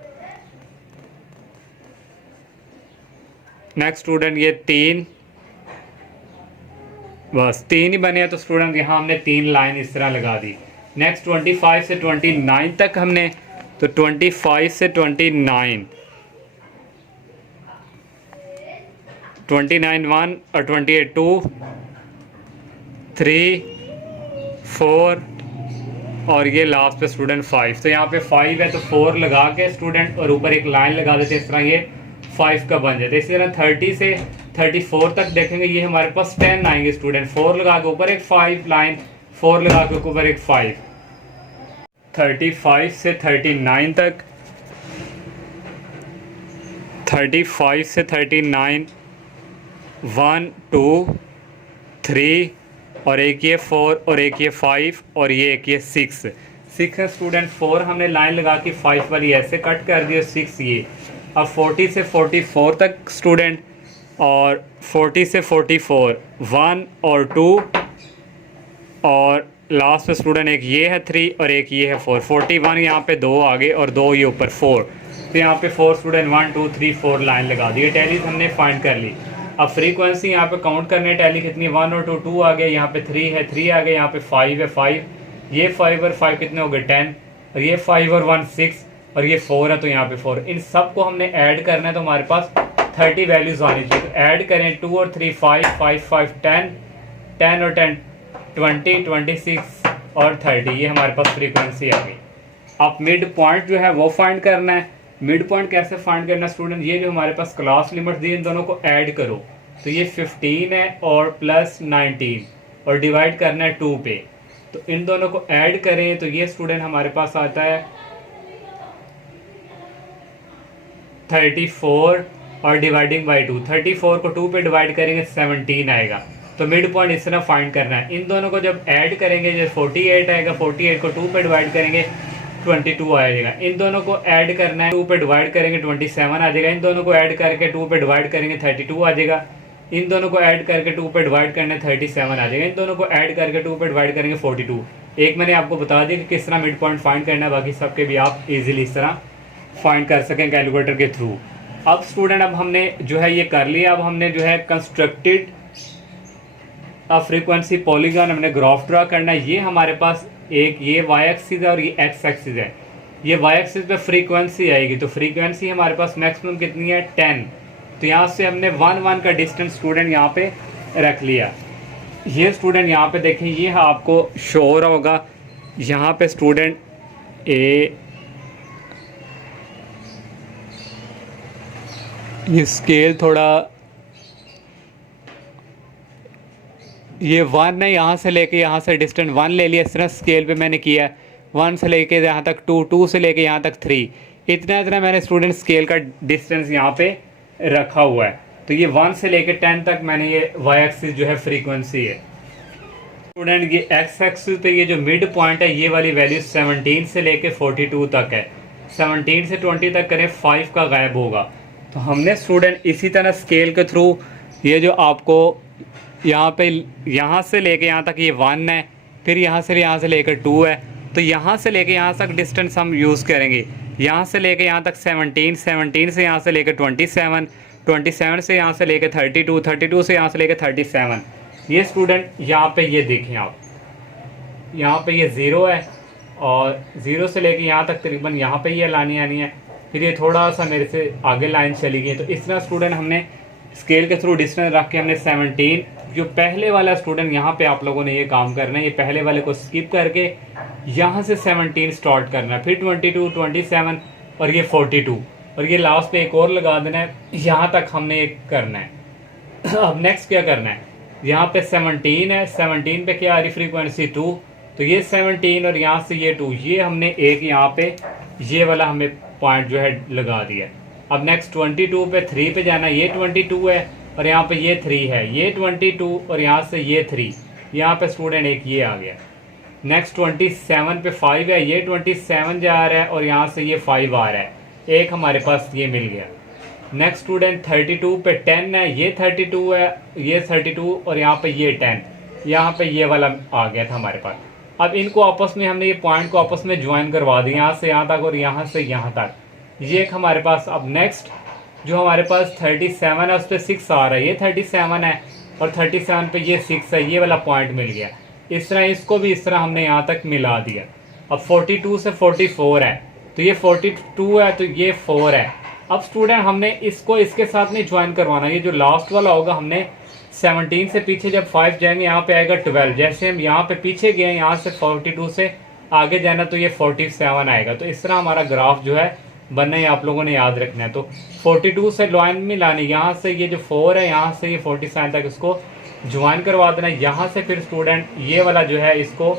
नेक्स्ट स्टूडेंट ये 3, बस 3 ही बने हैं। तो स्टूडेंट यहाँ हमने 3 लाइन इस तरह लगा दी। नेक्स्ट 25 से 29 तक हमने, तो 25 से 29, 29 1 और 28 2 3 4 और ये लास्ट पे स्टूडेंट 5। तो यहाँ पे 5 है तो 4 लगा के स्टूडेंट और ऊपर एक लाइन लगा देते, इस तरह ये 5 का बन जाता है। इसी तरह 30 से 34 तक देखेंगे, ये हमारे पास 10 आएंगे स्टूडेंट, 4 लगा के ऊपर एक 5 लाइन, 4 लगा के ऊपर एक 5। 35 से 39 तक, 35 से 39 1 2 3 और एक ये 4 और एक ये 5 और ये एक ये 6 है स्टूडेंट। 4 हमने लाइन लगा के 5 वाली ऐसे कट कर दी, 6 ये। अब 40 से 44 तक स्टूडेंट, और 40 से 44 1 और 2 और लास्ट में स्टूडेंट एक ये है 3 और एक ये है 4। 41 यहाँ पे 2 आगे और 2 ये ऊपर 4, तो यहाँ पे 4 स्टूडेंट 1 2 3 4 लाइन लगा दी। टैलीज हमने फाइंड कर ली। अब फ्रीक्वेंसी यहाँ पे काउंट करने टैली कितनी, 1 और 2 2 आ गए, यहाँ पे 3 है 3 आ गए, यहाँ पे 5 है 5, ये 5 और 5 कितने हो गए 10, और ये 5 और 1 6 और ये 4 है तो यहाँ पे 4। इन सब को हमने ऐड करना है, तो हमारे पास 30 वैल्यूज़ आनी चाहिए। तो ऐड करें 2 और 3 5 5 5 10 10 और 10 20, 26 और 30, ये हमारे पास फ्रीक्वेंसी आ गई। अब मिड पॉइंट जो है वो फाइंड करना है। मिड पॉइंट कैसे फाइंड करना है स्टूडेंट, ये जो हमारे पास क्लास लिमिट दी इन दोनों को ऐड करो, तो ये 15 है और प्लस 19 और डिवाइड करना है 2 पे, तो इन दोनों को ऐड करें तो ये स्टूडेंट हमारे पास आता है 34 और डिवाइडिंग बाई 2, 34 को 2 पे डिवाइड करेंगे 17 आएगा। तो मिड पॉइंट इस तरह फाइंड करना है। इन दोनों को जब ऐड करेंगे जब 48 आएगा, 48 को 2 पे डिवाइड करेंगे 22 आ जाएगा। इन दोनों को ऐड करना है, 2 पे डिवाइड करेंगे 27 आ जाएगा। इन दोनों को ऐड करके 2 पे डिवाइड करेंगे 32 आ जाएगा। इन दोनों को ऐड करके 2 पे डिवाइड करने 37 आ जाएगा। इन दोनों को ऐड करके 2 पे डिवाइड करेंगे 42। एक मैंने आपको बता दिया कि किस तरह मिड पॉइंट फाइंड करना है, बाकी सबके भी आप इजीली इस तरह फाइंड कर सकें कैलकुलेटर के थ्रू। अब स्टूडेंट अब हमने जो है ये कर लिया। अब हमने जो है कंस्ट्रक्टेड फ्रीक्वेंसी पॉलीगॉन हमने ग्राफ ड्रा करना है। ये हमारे पास एक ये वाई एक्सिस है और ये एक्स एक्सिस है। ये वाई एक्सिस पे फ्रीक्वेंसी आएगी, तो फ्रीक्वेंसी हमारे पास मैक्सिमम कितनी है 10। तो यहाँ से हमने 1 का डिस्टेंस स्टूडेंट यहाँ पे रख लिया। ये स्टूडेंट यहाँ पे देखें, ये आपको शो हो रहा होगा यहाँ पे स्टूडेंट ये स्केल थोड़ा ये 1 है, यहाँ से लेके यहाँ से डिस्टेंस 1 ले लिया। इस तरह स्केल पे मैंने किया 1 से लेके यहाँ तक 2, 2 से लेके यहाँ तक 3, इतना मैंने स्टूडेंट स्केल का डिस्टेंस यहाँ पे रखा हुआ है। तो ये 1 से लेके 10 तक मैंने ये वाई एक्सिस जो है फ्रीक्वेंसी है स्टूडेंट। ये एक्स एक्सिस पे ये जो मिड पॉइंट है ये वाली वैल्यू 17 से लेके 42 तक है। 17 से 20 तक करें 5 का गायब होगा। तो हमने स्टूडेंट इसी तरह स्केल के थ्रू ये जो आपको यहाँ से लेके यहाँ तक ये 1 है, फिर यहाँ से लेकर 2 है, तो यहाँ से लेके यहाँ तक डिस्टेंस हम यूज़ करेंगे। यहाँ से लेके यहाँ तक 17, 17 से यहाँ से लेकर 27, 27 से यहाँ से लेकर 32, 32 से यहाँ से लेकर 37। ये स्टूडेंट यहाँ पे ये देखें आप, यहाँ पे ये 0 है और 0 से लेके यहाँ तक तकरीबन यहाँ पे ये लानी आनी है। फिर ये थोड़ा सा मेरे से आगे लाइन चली गई। तो इस तरह स्टूडेंट हमने स्केल के थ्रू डिस्टेंस रख के हमने 17, जो पहले वाला स्टूडेंट यहाँ पे आप लोगों ने ये काम करना है, ये पहले वाले को स्किप करके यहाँ से 17 स्टार्ट करना है, फिर 22, 27 और ये 42 और ये लास्ट पे एक और लगा देना है। यहाँ तक हमने ये करना है। अब नेक्स्ट क्या करना है, यहाँ पे 17 है, 17 पे क्या आ रही फ्रीक्वेंसी 2, तो ये 17 और यहाँ से ये 2, ये हमने एक यहाँ पे ये वाला हमें पॉइंट जो है लगा दिया। अब नेक्स्ट 22 पे 3 पे जाना, ये 22 है और यहाँ पे ये 3 है, ये 22 और यहाँ से ये 3, यहाँ पे स्टूडेंट एक ये आ गया। नेक्स्ट 27 पे 5 है, ये 27 जा रहा है और यहाँ से ये 5 आ रहा है, एक हमारे पास ये मिल गया। नेक्स्ट स्टूडेंट 32 पे 10 है, ये 32 है, ये 32 और यहाँ पे ये 10, यहाँ पे ये वाला आ गया था हमारे पास। अब इनको आपस में हमने ये पॉइंट को आपस में ज्वाइन करवा दिया, यहाँ से यहाँ तक और यहाँ से यहाँ तक, ये एक हमारे पास। अब नेक्स्ट जो हमारे पास 37 है उस पर 6 आ रहा है, ये 37 है और 37 पे ये 6 है, ये वाला पॉइंट मिल गया। इस तरह इसको भी इस तरह हमने यहाँ तक मिला दिया। अब 42 से 44 है, तो ये 42 है तो ये 4 है। अब स्टूडेंट हमने इसको इसके साथ नहीं ज्वाइन करवाना, ये जो लास्ट वाला होगा हमने 17 से पीछे जब 5 जाएंगे यहाँ पे आएगा 12, जैसे हम यहाँ पे पीछे गए यहाँ से 42 से आगे जाना तो ये 47 आएगा। तो इस तरह हमारा ग्राफ जो है बनना है, आप लोगों ने याद रखना है। तो 42 से लाइन में लानी, यहाँ से ये जो 4 है यहाँ से ये 47 तक इसको ज्वाइन करवा देना, यहाँ से फिर स्टूडेंट ये वाला जो है इसको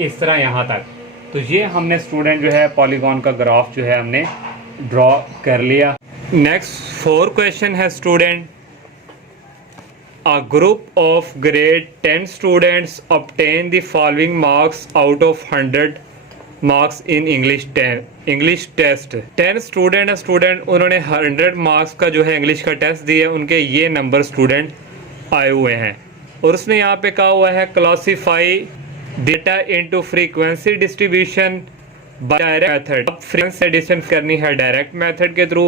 इस तरह यहाँ तक। तो ये हमने स्टूडेंट जो है पॉलीगॉन का ग्राफ जो है हमने ड्रॉ कर लिया। नेक्स्ट 4 क्वेश्चन है student, a group of grade 10 students obtain the following marks out of 100 marks in English test। 10 student है स्टूडेंट, उन्होंने 100 मार्क्स का जो है इंग्लिश का टेस्ट दिया, उनके ये नंबर स्टूडेंट आए हुए हैं। और उसने यहाँ पे कहा हुआ है classify data into frequency distribution bye direct method. अब फ्रीक्वेंसी एडिशन करनी है डायरेक्ट मेथड के थ्रू।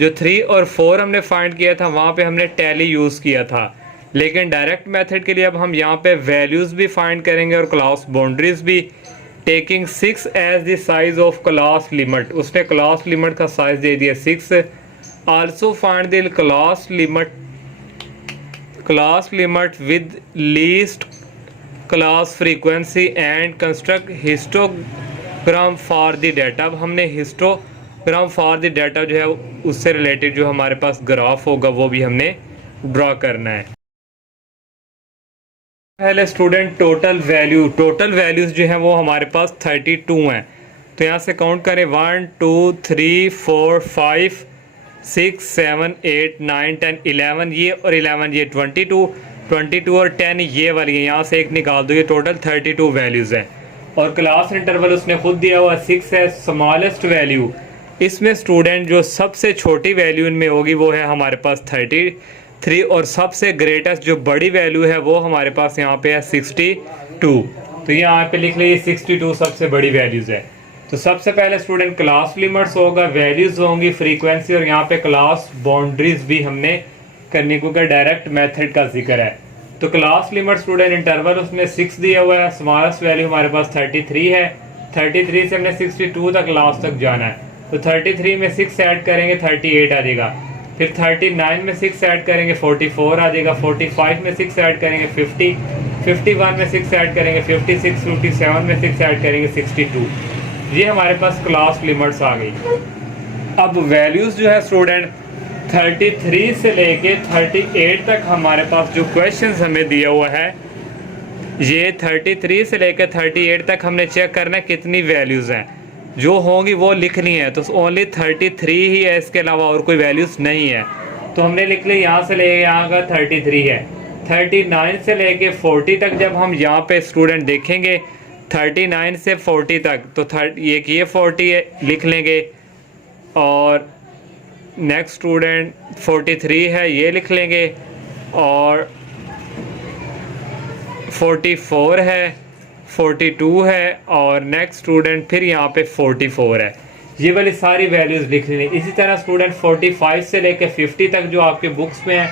जो 3 और 4 हमने फाइंड किया था वहाँ पे हमने टैली यूज़ किया था, लेकिन डायरेक्ट मेथड के लिए अब हम यहाँ पे वैल्यूज़ भी फाइंड करेंगे और क्लास बाउंड्रीज भी। Taking 6 as the size of class limit, उसने क्लास लिमिट का साइज दे दिया 6। Also find the class limit with least class frequency and construct histogram for the data. अब हमने हिस्टोग्राम फॉर द डाटा जो है उससे रिलेटेड जो हमारे पास ग्राफ होगा वो भी हमने ड्रॉ करना है। पहले स्टूडेंट टोटल वैल्यूज़ जो है वो हमारे पास 32 हैं। तो यहाँ से काउंट करें 1 2 3 4 5 6 7 8 9 10 11 ये और 11 ये 22 और 10 ये वाली है। यहाँ से एक निकाल दो, ये टोटल 32 वैल्यूज़ हैं। और क्लास इंटरवल उसने खुद दिया हुआ 6 है। स्मॉलेस्ट वैल्यू इसमें स्टूडेंट जो सबसे छोटी वैल्यू इनमें होगी वो है हमारे पास 33 और सबसे ग्रेटेस्ट जो बड़ी वैल्यू है वो हमारे पास यहाँ पे है 62। तो यहाँ पे लिख लीजिए 62 सबसे बड़ी वैल्यूज़ है। तो सबसे पहले स्टूडेंट क्लास लिमिट्स होगा, वैल्यूज़ होंगी, फ्रीक्वेंसी और यहाँ पे क्लास बाउंड्रीज भी हमने करने को क्या डायरेक्ट मेथड का जिक्र है। तो क्लास लिमिट स्टूडेंट इंटरवल उसमें 6 दिया हुआ है। स्मॉलेस्ट वैल्यू हमारे पास 33 है। 33 से हमने 62 तक लास्ट तक जाना है। तो 33 में 6 ऐड करेंगे 38 आ जाएगा। फिर 39 में 6 ऐड करेंगे 44 आ जाएगा। 45 में 6 ऐड करेंगे 50, 51 में 6 ऐड करेंगे 56, 57 में 6 ऐड करेंगे 62। ये हमारे पास क्लास लिमिट्स आ गई। अब वैल्यूज़ जो है स्टूडेंट 33 से लेके 38 तक हमारे पास जो क्वेश्चन हमें दिया हुआ है, ये 33 से लेकर 38 तक हमने चेक करना है कितनी वैल्यूज़ हैं, जो होंगी वो लिखनी है। तो ओनली 33 ही है, इसके अलावा और कोई वैल्यूज़ नहीं है। तो हमने लिख लिया यहाँ से लेके यहाँ का 33 है। 39 से लेके 40 तक जब हम यहाँ पे स्टूडेंट देखेंगे 39 से 40 तक, तो ये 40 है लिख लेंगे। और नेक्स्ट स्टूडेंट 43 है ये लिख लेंगे। और 44 है, 42 है और नेक्स्ट स्टूडेंट फिर यहाँ पे 44 है। ये वाली सारी वैल्यूज़ लिख लेंगे। इसी तरह स्टूडेंट 45 से लेकर 50 तक जो आपके बुक्स में है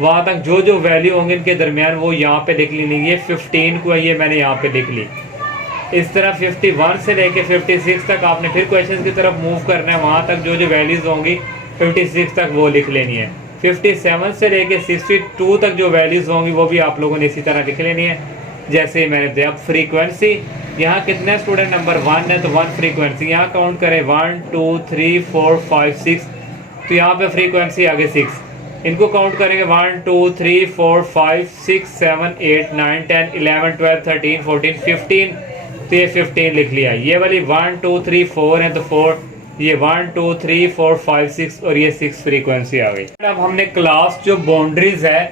वहाँ तक जो जो वैल्यू होंगे इनके दरमियान वो यहाँ पे लिख लेंगे। ये 15 को है, ये मैंने यहाँ पे लिख ली। इस तरह 51 से लेके 56 तक आपने फिर क्वेश्चन की तरफ मूव करना है, वहाँ तक जो जो वैल्यूज़ होंगी 56 तक वो लिख लेनी है। 57 से लेके 62 तक जो वैल्यूज़ होंगी वो भी आप लोगों ने इसी तरह लिख लेनी है जैसे मैंने दिया। अब फ्रीक्वेंसी यहाँ कितने स्टूडेंट नंबर 1 है तो 1 फ्रीक्वेंसी यहाँ काउंट करें 1 2 3 4 5 6। तो यहाँ पे फ्रीक्वेंसी आगे 6, इनको काउंट करेंगे 1 2 3 4 5 6 7 8 9 10 11 12 13 14 15। तो ये 15 लिख लिया। ये वाली 1 2 3 4 है तो 4, ये 1 2 3 4 5 6 और ये 6 फ्रीक्वेंसी आ गई। अब हमने क्लास जो बाउंड्रीज है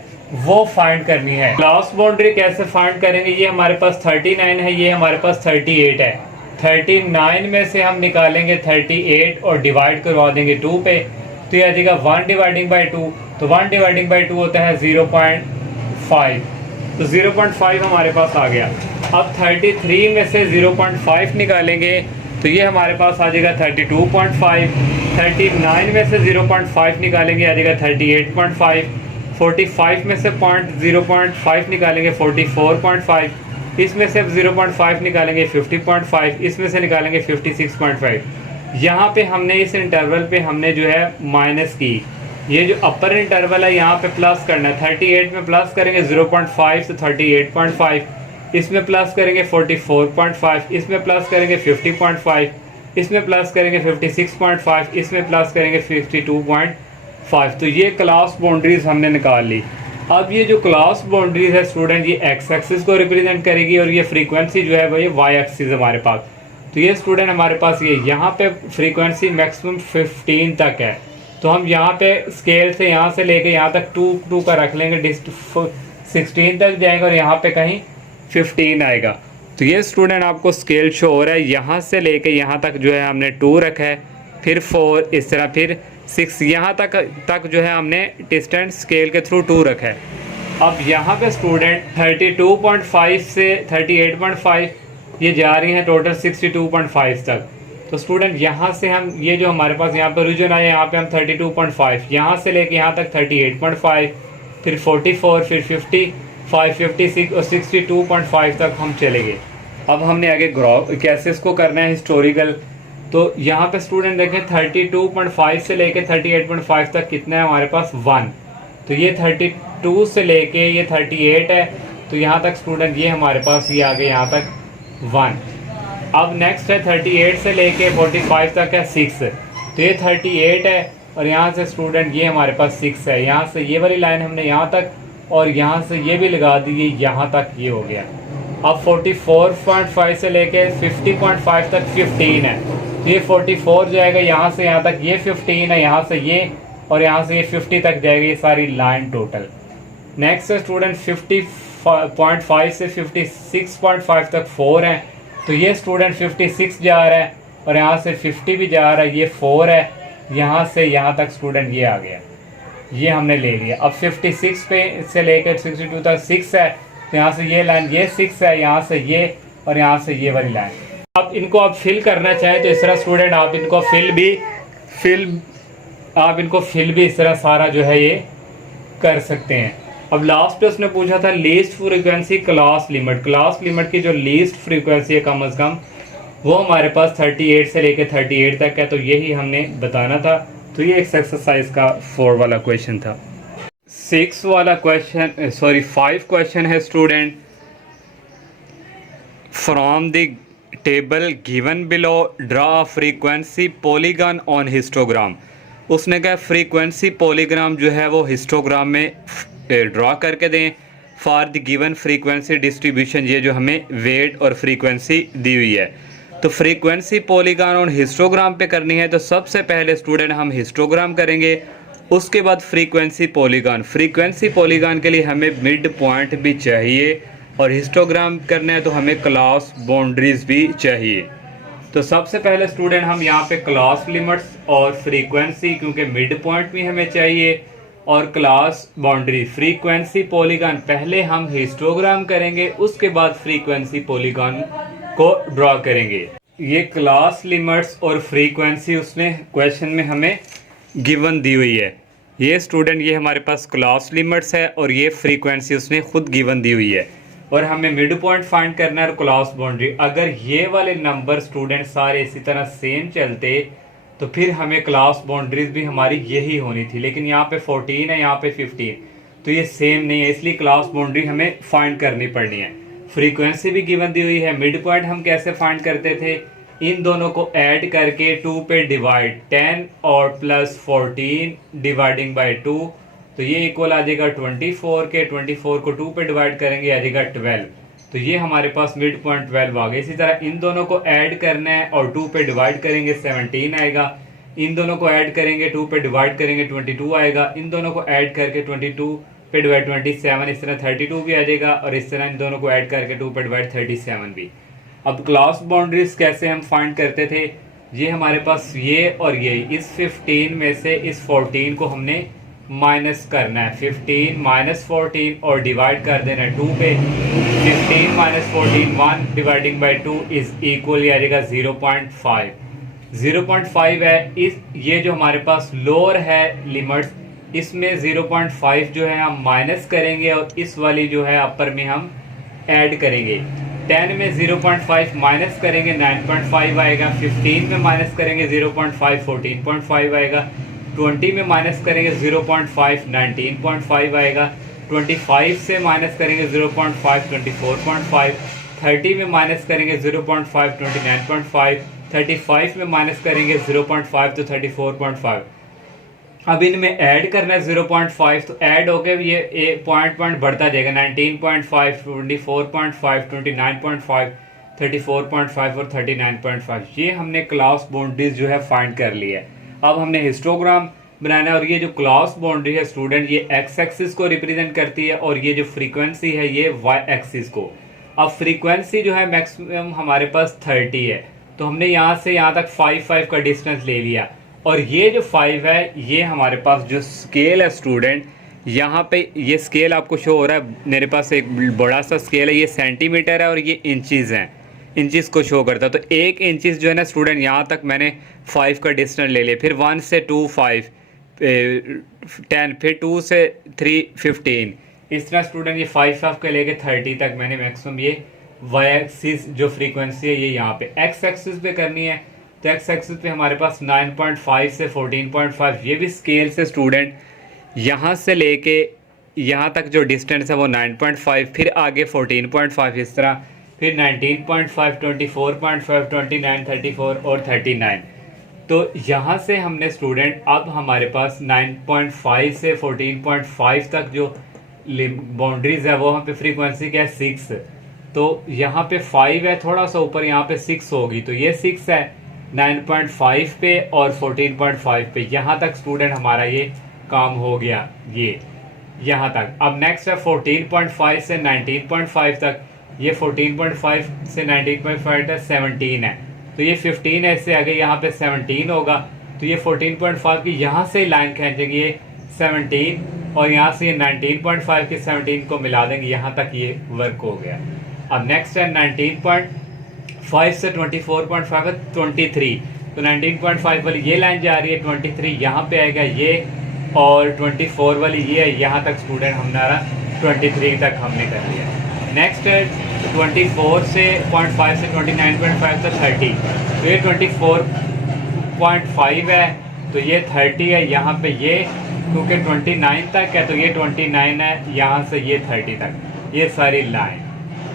वो फाइंड करनी है। क्लास बाउंड्री कैसे फाइंड करेंगे, ये हमारे पास 39 है, ये हमारे पास 38 है। 39 में से हम निकालेंगे 38 और डिवाइड करवा देंगे 2 पे, तो ये आ जाएगा 1 डिवाइडिंग बाई 2। तो 1 डिवाइडिंग बाई 2 होता है 0.5, तो 0.5 हमारे पास आ गया। अब 33 में से 0.5 निकालेंगे तो ये हमारे पास आ जाएगा 32.5। 39 में से 0.5 निकालेंगे आ जाएगा 38.5। 45 में से 0.5 निकालेंगे 44.5। इसमें से 0.5 निकालेंगे 50.5। इसमें से निकालेंगे 56.5। यहाँ पे हमने इस इंटरवल पे हमने जो है माइनस की, ये जो अपर इंटरवल है यहाँ पे प्लस करना है। 38 में प्लस करेंगे 0.5 से 38.5, इसमें प्लस करेंगे 44.5, इसमें प्लस करेंगे 50.5, इसमें प्लस करेंगे 56.5, इसमें प्लस करेंगे 52.5। तो ये क्लास बाउंड्रीज हमने निकाल ली। अब ये जो क्लास बाउंड्रीज है स्टूडेंट ये एक्स एक्सिस को रिप्रेजेंट करेगी और ये फ्रीक्वेंसी जो है वो ये वाई एक्सिस हमारे पास। तो ये स्टूडेंट हमारे पास ये यहाँ पे फ्रीक्वेंसी मैक्सिमम 15 तक है। तो हम यहाँ पे स्केल से यहाँ से लेके यहाँ तक 2 का रख लेंगे, 16 तक जाएंगे और यहाँ पे कहीं 15 आएगा। तो ये स्टूडेंट आपको स्केल शो हो रहा है, यहाँ से लेके यहाँ तक जो है हमने 2 रखा है, फिर 4, इस तरह फिर 6, यहाँ तक जो है हमने डिस्टेंस स्केल के थ्रू 2 रखा है। अब यहाँ पे स्टूडेंट 32.5 से 38.5 ये जा रही हैं टोटल 62.5 तक। तो स्टूडेंट यहाँ से हम ये जो हमारे पास यहाँ पर रीजन आया यहाँ पे हम 32.5, यहाँ से लेके यहाँ तक 38.5, फिर 44, फिर 55, 56 और 62.5 तक हम चले गए। अब हमने आगे ग्राफ कैसे इसको करना है हिस्टोरिकल। तो यहाँ पे स्टूडेंट देखें 32.5 से लेके 38.5 तक कितना है हमारे पास 1। तो ये 32 से लेके ये 38 है, तो यहाँ तक स्टूडेंट ये हमारे पास ये आ गए यहाँ तक 1। अब नेक्स्ट है 38 से लेके 45 तक है 6। तो ये 38 है और यहाँ से स्टूडेंट ये हमारे पास 6 है। यहाँ से ये वाली लाइन हमने यहाँ तक और यहाँ से ये भी लगा दी, यहाँ तक ये हो गया। अब 44.5 से लेके 50.5 तक 15 है। तो ये 44 जाएगा यहाँ से यहाँ तक, ये 15 है यहाँ से ये, और यहाँ से ये 50 तक जाएगी ये सारी लाइन टोटल। नेक्स्ट है स्टूडेंट 50.5 से 56.5 तक 4 है। तो ये स्टूडेंट 56 जा रहा है और यहाँ से 50 भी जा रहा है, ये 4 है। यहाँ से यहाँ तक स्टूडेंट ये आ गया, ये हमने ले लिया। अब 56 पे से लेकर 62 तक 6 है। तो यहाँ से ये लाइन ये 6 है, यहाँ से ये और यहाँ से ये वाली लाइन। अब इनको आप फिल करना चाहें तो इस तरह स्टूडेंट आप इनको फिल भी इस तरह सारा जो है ये कर सकते हैं। अब लास्ट पे उसने पूछा था least frequency class limit. Class limit की जो लीस्ट फ्रीक्वेंसी है कम से कम वो हमारे पास 38 से लेकर 38 तक है। तो यही हमने बताना था। तो ये एक एक्सरसाइज का 4 वाला क्वेश्चन था। 6 वाला क्वेश्चन 5 क्वेश्चन है student. From the table given below draw frequency polygon on histogram. उसने कहा फ्रीक्वेंसी पॉलीग्राम जो है वो हिस्टोग्राम में ड्रा करके दें for the given frequency distribution. ये जो हमें वेट और फ्रीक्वेंसी दी हुई है। तो फ्रीक्वेंसी पॉलीगन ऑन हिस्टोग्राम पे करनी है। तो सबसे पहले स्टूडेंट हम हिस्टोग्राम करेंगे, उसके बाद फ्रीक्वेंसी पॉलीगन। फ्रीक्वेंसी पॉलीगन के लिए हमें मिड पॉइंट भी चाहिए और हिस्टोग्राम करना है तो हमें क्लास बाउंड्रीज भी चाहिए। तो सबसे पहले स्टूडेंट हम यहाँ पे क्लास लिमिट्स और फ्रीक्वेंसी, क्योंकि मिड पॉइंट भी हमें चाहिए, और क्लास बाउंड्री फ्रीक्वेंसी पॉलीगन पहले हम हिस्टोग्राम करेंगे, उसके बाद फ्रीक्वेंसी पॉलीगन को ड्रॉ करेंगे। ये क्लास लिमिट्स और फ्रीक्वेंसी उसने क्वेश्चन में हमें गिवन दी हुई है। ये स्टूडेंट ये हमारे पास क्लास लिमिट्स है और ये फ्रीक्वेंसी उसने खुद गिवन दी हुई है, और हमें मिड पॉइंट फाइंड करना है और क्लास बाउंड्री। अगर ये वाले नंबर स्टूडेंट सारे इसी तरह सेम चलते तो फिर हमें क्लास बाउंड्रीज भी हमारी यही होनी थी, लेकिन यहाँ पे 14 है, यहाँ पे 15, तो ये सेम नहीं है, इसलिए क्लास बाउंड्री हमें फाइंड करनी पड़नी है। फ्रीक्वेंसी भी गिवन दी हुई है। मिड पॉइंट हम कैसे फाइंड करते थे, इन दोनों को ऐड करके 2 पे डिवाइड, 10 और प्लस 14 डिवाइडिंग बाय 2, तो ये इक्वल आ जाएगा 24 के। 24 को 2 पे डिवाइड करेंगे आ जाएगा 12। तो ये हमारे पास मिड पॉइंट 12 आ गया। इसी तरह इन दोनों को ऐड करना है और 2 पे डिवाइड करेंगे 17 आएगा। इन दोनों को ऐड करेंगे 2 पे डिवाइड करेंगे 22 आएगा। इन दोनों को ऐड करके 22 पे डिवाइड 27, इस तरह 32 भी आ जाएगा, और इस तरह इन दोनों को ऐड करके 2 पे डिवाइड 37 भी। अब क्लास बाउंड्रीज कैसे हम फाइंड करते थे, ये हमारे पास ये और ये, इस 15 में से इस 14 को हमने माइनस करना है। 15 माइनस 14 और डिवाइड कर देना है 2 पे। 15 minus 14 1 dividing by 2 is equal आ जाएगा 0.5। 0.5 है। इस ये जो हमारे पास लोअर है लिमिट्स, इसमें 0.5 जो है हम माइनस करेंगे और इस वाली जो है अपर में हम ऐड करेंगे। 10 में 0.5 माइनस करेंगे 9.5 आएगा। 15 में माइनस करेंगे 0.5 14.5 आएगा। 20 में माइनस करेंगे 0.5 19.5 आएगा। 25 से माइनस करेंगे 0.5 24.5। 30 में माइनस करेंगे 0.5 29.5। 35 में माइनस करेंगे 0.5 तो 34.5। अब इनमें ऐड करना है 0.5, तो ऐड होके ये पॉइंट बढ़ता जाएगा। 19.5 24.5 29.5 34.5 और 39.5। ये हमने क्लास बाउंड्रीज जो है फाइंड कर ली है। अब हमने हिस्टोग्राम बनाना है, और ये जो क्लास बाउंड्री है स्टूडेंट ये एक्स एक्सिस को रिप्रेजेंट करती है और ये जो फ्रीक्वेंसी है ये वाई एक्सिस को। अब फ्रीक्वेंसी जो है मैक्सिमम हमारे पास 30 है, तो हमने यहाँ से यहाँ तक 5 का डिस्टेंस ले लिया, और ये जो 5 है ये हमारे पास जो स्केल है स्टूडेंट, यहाँ पे ये स्केल आपको शो हो रहा है। मेरे पास एक बड़ा सा स्केल है, ये सेंटीमीटर है और ये इंचज़ हैं, इंचज़ को शो करता है। तो 1 इंचज़ जो है ना स्टूडेंट यहाँ तक मैंने 5 का डिस्टेंस ले लिया। फिर 1 से 2 5 10, फिर 2 से 3 15, इस तरह स्टूडेंट ये 5 के लेके 30 तक मैंने मैक्सिमम ये वाई एक्सिस जो फ्रीक्वेंसी है ये यहाँ पे एक्स एक्सिस पे करनी है। तो एक्स एक्सिस पे हमारे पास 9.5 से 14.5, ये भी स्केल से स्टूडेंट यहाँ से लेके यहाँ तक जो डिस्टेंस है वो 9.5, फिर आगे 14.5, इस तरह फिर 19.5, 24.5, 29, 34 और 39। तो यहाँ से हमने स्टूडेंट अब हमारे पास 9.5 से 14.5 तक जो बाउंड्रीज है वो यहाँ पे फ्रीक्वेंसी क्या है 6। तो यहाँ पे 5 है, थोड़ा सा ऊपर यहाँ पे 6 होगी, तो ये 6 है 9.5 पे और 14.5 पे। यहाँ तक स्टूडेंट हमारा ये काम हो गया, ये यहाँ तक। अब नेक्स्ट है 14.5 से 19.5 तक। ये 14.5 से 19.5 तक 17 है, तो ये 15 है, इससे आगे यहाँ पे 17 होगा, तो ये 14.5 की यहाँ से लाइन खींचेंगे ये 17, और यहाँ से ये 19.5 के 17 को मिला देंगे, यहाँ तक ये वर्क हो गया। अब नेक्स्ट है 19.5 से 24.5 है 23, तो 19.5 वाली ये लाइन जा रही है, 23 यहाँ पे आएगा ये, और 24 वाली ये है, यहाँ तक स्टूडेंट हमारा 23 तक हमने कर लिया। नेक्स्ट है 24 से 0.5 से 29.5 तक 30, तो ये 24.5 है, तो ये 30 है, यहाँ पे ये क्योंकि 29 तक है तो ये 29 है, यहाँ से ये 30 तक, ये सारी लाइन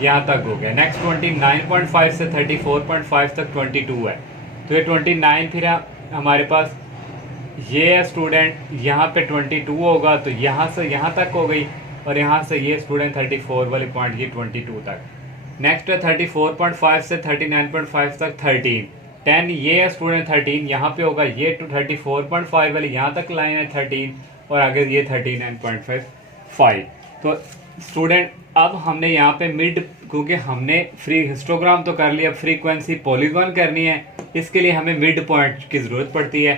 यहाँ तक हो गया। नेक्स्ट 29.5 से 34.5 तक 22 है, तो ये 29 फिर हमारे पास ये है स्टूडेंट, यहाँ पे 22 होगा, तो यहाँ से यहाँ तक हो गई, और यहाँ से ये स्टूडेंट 34 वाली पॉइंट ये 22 तक। नेक्स्ट है 34.5 से 39.5 तक 10 ये है स्टूडेंट 13, यहाँ पे होगा ये 34.5 वाली यहाँ तक लाइन है 13, और आगे ये 39.5। तो स्टूडेंट अब हमने यहाँ पे मिड, क्योंकि हमने फ्री हिस्टोग्राम तो कर लिया, अब फ्रीक्वेंसी पॉलीगॉन करनी है, इसके लिए हमें मिड पॉइंट की ज़रूरत पड़ती है।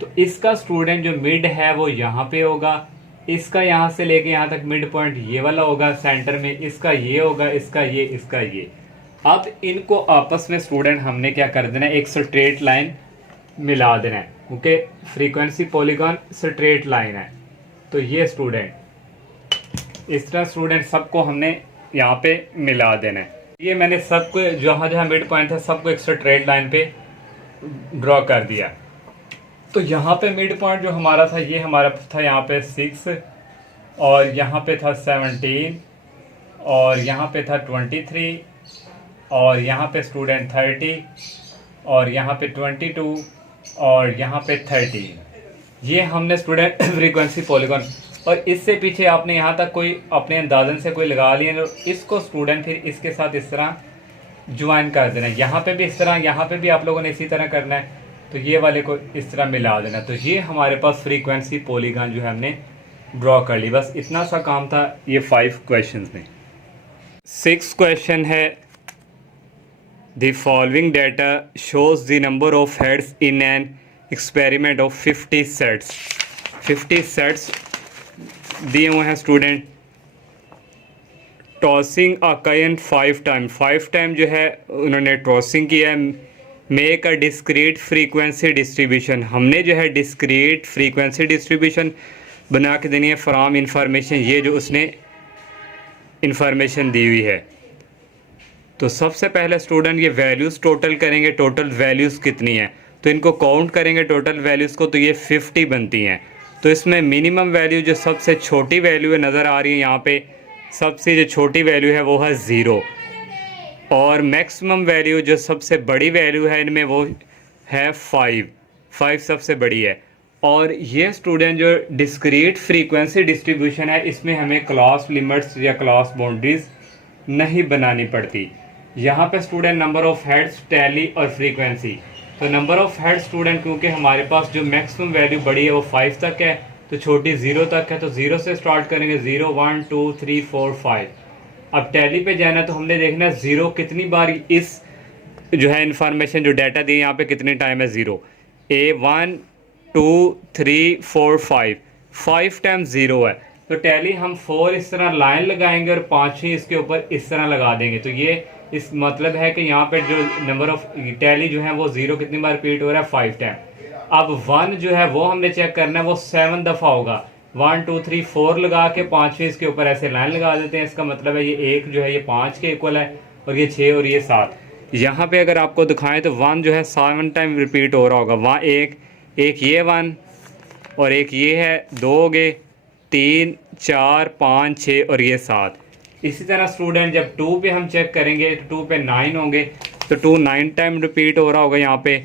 तो इसका स्टूडेंट जो मिड है वो यहाँ पे होगा, इसका यहाँ से लेके यहाँ तक मिड पॉइंट ये वाला होगा सेंटर में, इसका ये होगा, इसका ये, इसका ये। अब इनको आपस में स्टूडेंट हमने क्या कर देना है, एक स्ट्रेट लाइन मिला देना है, क्योंकि फ्रीक्वेंसी पॉलीगॉन स्ट्रेट लाइन है। तो ये स्टूडेंट इस तरह स्टूडेंट सबको हमने यहाँ पे मिला देना है। ये मैंने सबको जहाँ जहाँ मिड पॉइंट है सबको एक स्ट्रेट लाइन पे ड्रॉ कर दिया। तो यहाँ पे मिड पॉइंट जो हमारा था ये हमारा था यहाँ पे 6, और यहाँ पे था 17, और यहाँ पे था 23, और यहाँ पे स्टूडेंट 30, और यहाँ पे 22, और यहाँ पे 13। ये हमने स्टूडेंट फ्रीक्वेंसी पॉलीगॉन, और इससे पीछे आपने यहाँ तक कोई अपने अंदाजन से कोई लगा लिया, तो इसको स्टूडेंट फिर इसके साथ इस तरह ज्वाइन कर देना है। यहाँ पे भी इस तरह, यहाँ पे भी आप लोगों ने इसी तरह करना है, तो ये वाले को इस तरह मिला देना। तो ये हमारे पास फ्रीक्वेंसी पॉलीगॉन जो है हमने ड्रॉ कर ली। बस इतना सा काम था ये 5 क्वेश्चंस में। 6 क्वेश्चन है, the following data shows the number of heads in an experiment of 50 sets. 50 sets दिए हुए हैं student. Tossing a coin 5 time जो है उन्होंने टॉसिंग किया है। Make a discrete frequency distribution, हमने जो है डिस्क्रीट फ्रीक्वेंसी डिस्ट्रीब्यूशन बना के देनी है फ्रॉम इंफॉर्मेशन, ये जो उसने इंफॉर्मेशन दी हुई है। तो सबसे पहले स्टूडेंट ये वैल्यूज़ टोटल करेंगे, टोटल वैल्यूज़ कितनी हैं, तो इनको काउंट करेंगे टोटल वैल्यूज़ को, तो ये 50 बनती हैं। तो इसमें मिनिमम वैल्यू जो सबसे छोटी वैल्यू है नज़र आ रही है यहाँ पे, सबसे जो छोटी वैल्यू है वो है 0, और मैक्सिमम वैल्यू जो सबसे बड़ी वैल्यू है इनमें वो है 5 सबसे बड़ी है। और ये स्टूडेंट जो डिस्क्रीट फ्रीक्वेंसी डिस्ट्रीब्यूशन है इसमें हमें क्लास लिमिट्स या क्लास बाउंड्रीज नहीं बनानी पड़ती। यहाँ पे student number of heads, tally और फ्रीक्वेंसी, तो नंबर ऑफ हेड स्टूडेंट क्योंकि हमारे पास जो मैक्सिमम वैल्यू बड़ी है वो 5 तक है, तो छोटी 0 तक है, तो 0 से स्टार्ट करेंगे, 0 1 2 3 4 5। अब टैली पे जाना तो हमने देखना है 0 कितनी बार इस जो है इंफॉर्मेशन जो डाटा दी यहाँ पे कितनी टाइम है 0, A 1 2 3 4 5 टाइम 0 है, तो टैली हम 4 इस तरह लाइन लगाएंगे और 5 ही इसके ऊपर इस तरह लगा देंगे। तो ये इस मतलब है कि यहाँ पे जो नंबर ऑफ टैली जो है वो 0 कितनी बार रिपीट हो रहा है 5 टाइम। अब 1 जो है वो हमने चेक करना है, वो 7 दफ़ा होगा। 1 2 3 4 लगा के 5 इसके ऊपर ऐसे लाइन लगा देते हैं, इसका मतलब है ये 1 जो है ये 5 के इक्वल है, और ये 6 और ये 7। यहाँ पे अगर आपको दिखाएं तो 1 जो है 7 टाइम रिपीट हो रहा होगा, वहाँ एक ये 1 और एक ये है, 2 हो गए, 3, 4, 5, 6 और ये 7। इसी तरह स्टूडेंट जब 2 पे हम चेक करेंगे तो 2 पे 9 होंगे, तो 2 9 टाइम रिपीट हो रहा होगा यहाँ पे।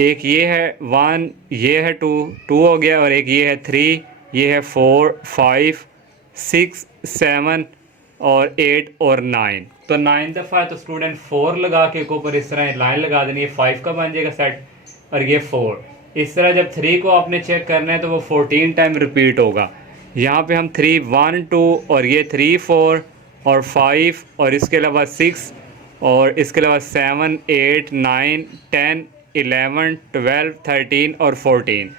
एक ये है 1, ये है 2 हो गया, और एक ये है 3, ये है 4, 5, 6, 7 और 8 और 9। तो 9 दफ़ा है तो स्टूडेंट 4 लगा के ऊपर इस तरह लाइन लगा देनी है, 5 का बन जाएगा सेट, और ये 4। इस तरह जब 3 को आपने चेक करना है तो वो 14 टाइम रिपीट होगा। यहाँ पे हम 3, 1, 2 और ये 3, 4 और 5 और इसके अलावा 6 और इसके अलावा 7, 8, 9, 10, 11, 12, 13 और 14।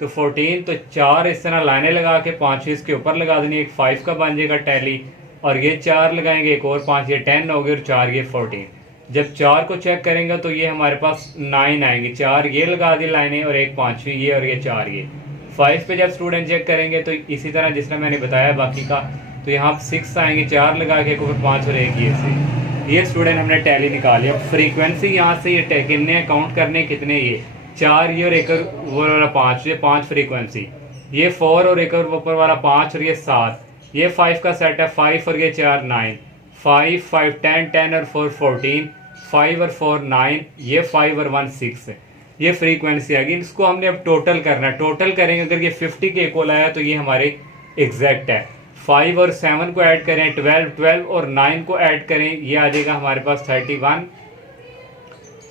तो 14 तो 4 इस तरह लाइनें लगा के 5 इसके ऊपर लगा देनी, एक 5 का बन जाएगा टैली, और ये 4 लगाएंगे, एक और 5, ये 10 हो गए, और 4 ये 14। जब 4 को चेक करेंगे तो ये हमारे पास 9 आएंगे, 4 ये लगा दी लाइनें और एक 5वीं ये और ये 4 ये। 5 पे जब स्टूडेंट चेक करेंगे तो इसी तरह जिस तरह मैंने बताया बाकी का, तो यहाँ 6 आएंगे, 4 लगा के ऊपर 5 और एक ये से। ये स्टूडेंट हमने टैली निकाली। अब फ्रीक्वेंसी यहाँ से ये कितने काउंट करने, कितने ये 4 ये और एक वो वाला 5, ये 5 फ्रीक्वेंसी, ये 4 और एक और ऊपर वाला 5 और ये 7, ये 5 का सेट है, 5 और ये 4 9, 5 5 10 10 और 4 14, 5 और 4 9, ये 5 और 1 6। ये फ्रीक्वेंसी आ गई। इसको हमने अब टोटल करना है, टोटल करेंगे अगर ये 50 के इक्वल आया तो ये हमारे एग्जैक्ट है। 5 और 7 को ऐड करें, 12 12 और 9 को ऐड करें, ये आ जाएगा हमारे पास 21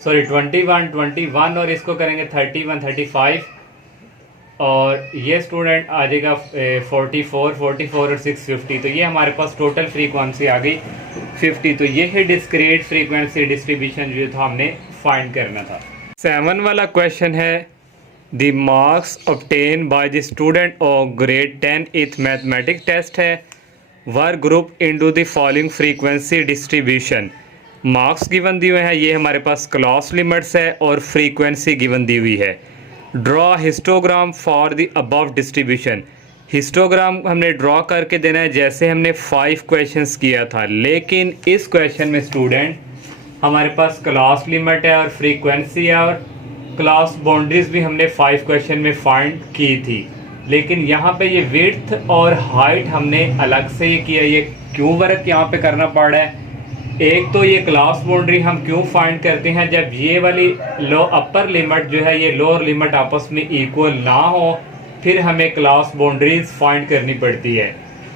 21 और इसको करेंगे 31 35 और ये स्टूडेंट आ जाएगा 44 और 650। तो ये हमारे पास टोटल फ्रीक्वेंसी आ गई 50। तो ये है डिस्क्रीट फ्रीक्वेंसी डिस्ट्रीब्यूशन जो था हमने फाइंड करना था। 7 वाला क्वेश्चन है, the marks obtain by the student of grade 10 इथ मैथमेटिक्स टेस्ट है were group into the following frequency distribution. Marks given दिए हुए हैं, ये हमारे पास क्लास लिमिट्स है और फ्रीक्वेंसी गिवन दी हुई है। Draw histogram for the above distribution. Histogram हमने ड्रॉ करके देना है जैसे हमने 5 क्वेश्चंस किया था, लेकिन इस क्वेश्चन में स्टूडेंट हमारे पास क्लास लिमिट है और फ्रीक्वेंसी है और क्लास बाउंड्रीज भी हमने 5 क्वेश्चन में फाइंड की थी, लेकिन यहाँ पे ये विड्थ और हाइट हमने अलग से ये किया। ये क्यों वर्क यहाँ पे करना पड़ रहा है? एक तो ये क्लास बाउंड्री हम क्यों फाइंड करते हैं, जब ये वाली लो अपर लिमिट जो है ये लोअर लिमिट आपस में इक्वल ना हो, फिर हमें क्लास बाउंड्रीज फाइंड करनी पड़ती है।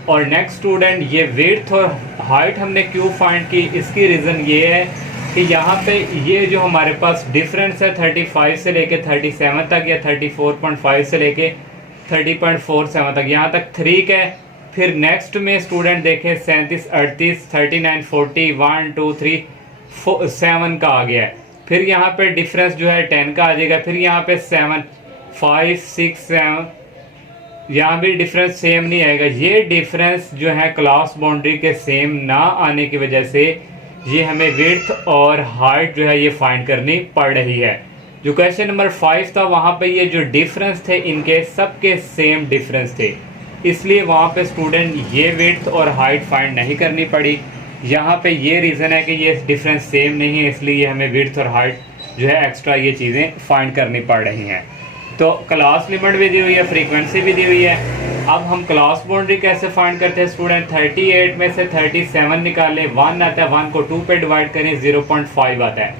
और नेक्स्ट स्टूडेंट, ये विड्थ और हाइट हमने क्यों फाइंड की, इसकी रीज़न ये है कि यहाँ पे ये जो हमारे पास डिफरेंस है 35 से लेके 37 तक या 34.5 से लेके 30.47 तक, यहाँ तक 3 का है। फिर नेक्स्ट में स्टूडेंट देखें 37, 38, 39, 40, 1 2 3 7 का आ गया है। फिर यहाँ पे डिफरेंस जो है 10 का आ जाएगा। फिर यहाँ पे 7 5 6 7, यहाँ भी डिफरेंस सेम नहीं आएगा। ये डिफरेंस जो है क्लास बाउंड्री के सेम ना आने की वजह से ये हमें विड्थ और हाइट जो है ये फाइंड करनी पड़ रही है। जो क्वेश्चन नंबर 5 था वहाँ पे ये जो डिफरेंस थे इनके सबके सेम डिफरेंस थे, इसलिए वहाँ पे स्टूडेंट ये विड्थ और हाइट फाइंड नहीं करनी पड़ी। यहाँ पे ये रीज़न है कि ये डिफरेंस सेम नहीं है, इसलिए हमें विड्थ और हाइट जो है एक्स्ट्रा ये चीज़ें फाइंड करनी पड़ रही हैं। तो क्लास लिमिट भी दी हुई है, फ्रीक्वेंसी भी दी हुई है। अब हम क्लास बाउंड्री कैसे फाइंड करते हैं स्टूडेंट, 38 में से 37 निकालें, 1 आता है, 1 को 2 पे डिवाइड करें, 0.5 आता है।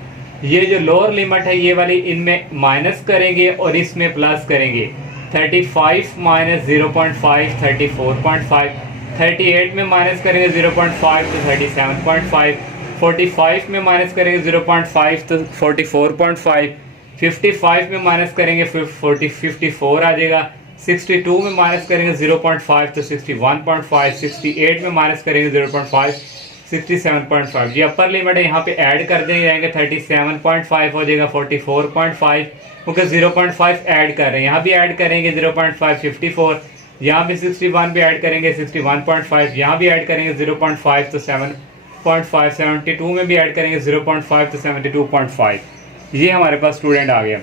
ये जो लोअर लिमिट है ये वाली इनमें माइनस करेंगे और इसमें प्लस करेंगे। 35 माइनस 0.5 34.5, 38 में माइनस करेंगे 0.5 तो 37.5, 45 में माइनस करेंगे 0.5 तो 44.5, 55 में माइनस करेंगे 54 आ जाएगा, 62 में माइनस करेंगे 0.5 तो 61.5, 68 में माइनस करेंगे 0.5 67.5। ये अपर लिमिट है, यहाँ पे ऐड कर देंगे जाएंगे 37.5 हो जाएगा 44.5, क्योंकि 0.5 ऐड कर रहे हैं, यहाँ भी ऐड करेंगे 0.5 54, यहाँ भी 61 भी ऐड करेंगे 61.5, यहाँ भी ऐड करेंगे 0.5 तो 7.5, 72 में भी ऐड करेंगे 0.5 तो 72.5। ये हमारे पास स्टूडेंट आ गया।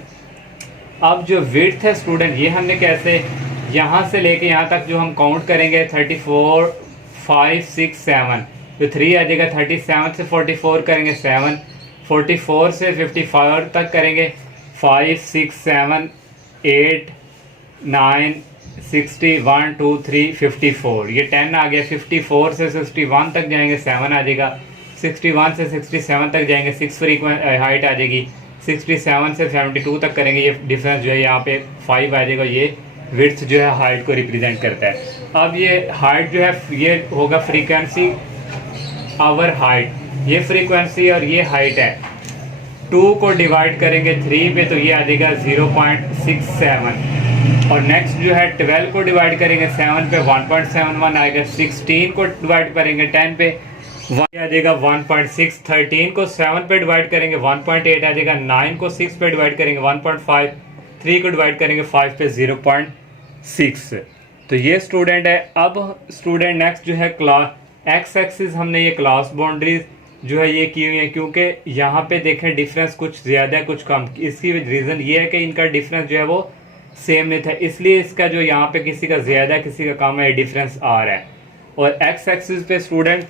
अब जो विड्थ है स्टूडेंट ये हमने कैसे यहाँ से लेके यहाँ तक जो हम काउंट करेंगे 34 5 6 7 तो 3 आ जाएगा, 37 से 44 करेंगे 7, 44 से 55 तक करेंगे 5 6 7 8 9 61 2 3 54, ये 10 आ गया। 54 से 61 तक जाएंगे 7 आ जाएगा। 61 से 67 तक जाएंगे 6 हाइट आ जाएगी। 67 से 72 तक करेंगे, ये डिफरेंस जो है यहाँ पे 5 आ जाएगा। ये विड्थ जो है हाइट को रिप्रेजेंट करता है। अब ये हाइट जो है ये होगा फ्रीक्वेंसी आवर हाइट, ये फ्रीक्वेंसी और ये हाइट है। 2 को डिवाइड करेंगे 3 पे तो ये आ जाएगा 0.67, और नेक्स्ट जो है 12 को डिवाइड करेंगे 7 पे 1.71 आएगा। 16 को डिवाइड करेंगे 10 पे आ जाएगा 1.6। 13 को 7 पे डिवाइड करेंगे 1.8 आ जाएगा। 9 को 6 पे डिवाइड करेंगे 1.5। 3 को डिवाइड करेंगे 5 पे 0.6। तो ये स्टूडेंट है। अब स्टूडेंट नेक्स्ट जो है क्लास एक्स एक्सिस, हमने ये क्लास बाउंड्रीज जो है ये की हुई है, क्योंकि यहाँ पे देखें डिफरेंस कुछ ज़्यादा है कुछ कम। इसकी रीज़न ये है कि इनका डिफरेंस जो है वो सेम नहीं था, इसलिए इसका जो यहाँ पे किसी का ज़्यादा है किसी का कम है, डिफरेंस आ रहा है। और एक्स एक्सिस पे स्टूडेंट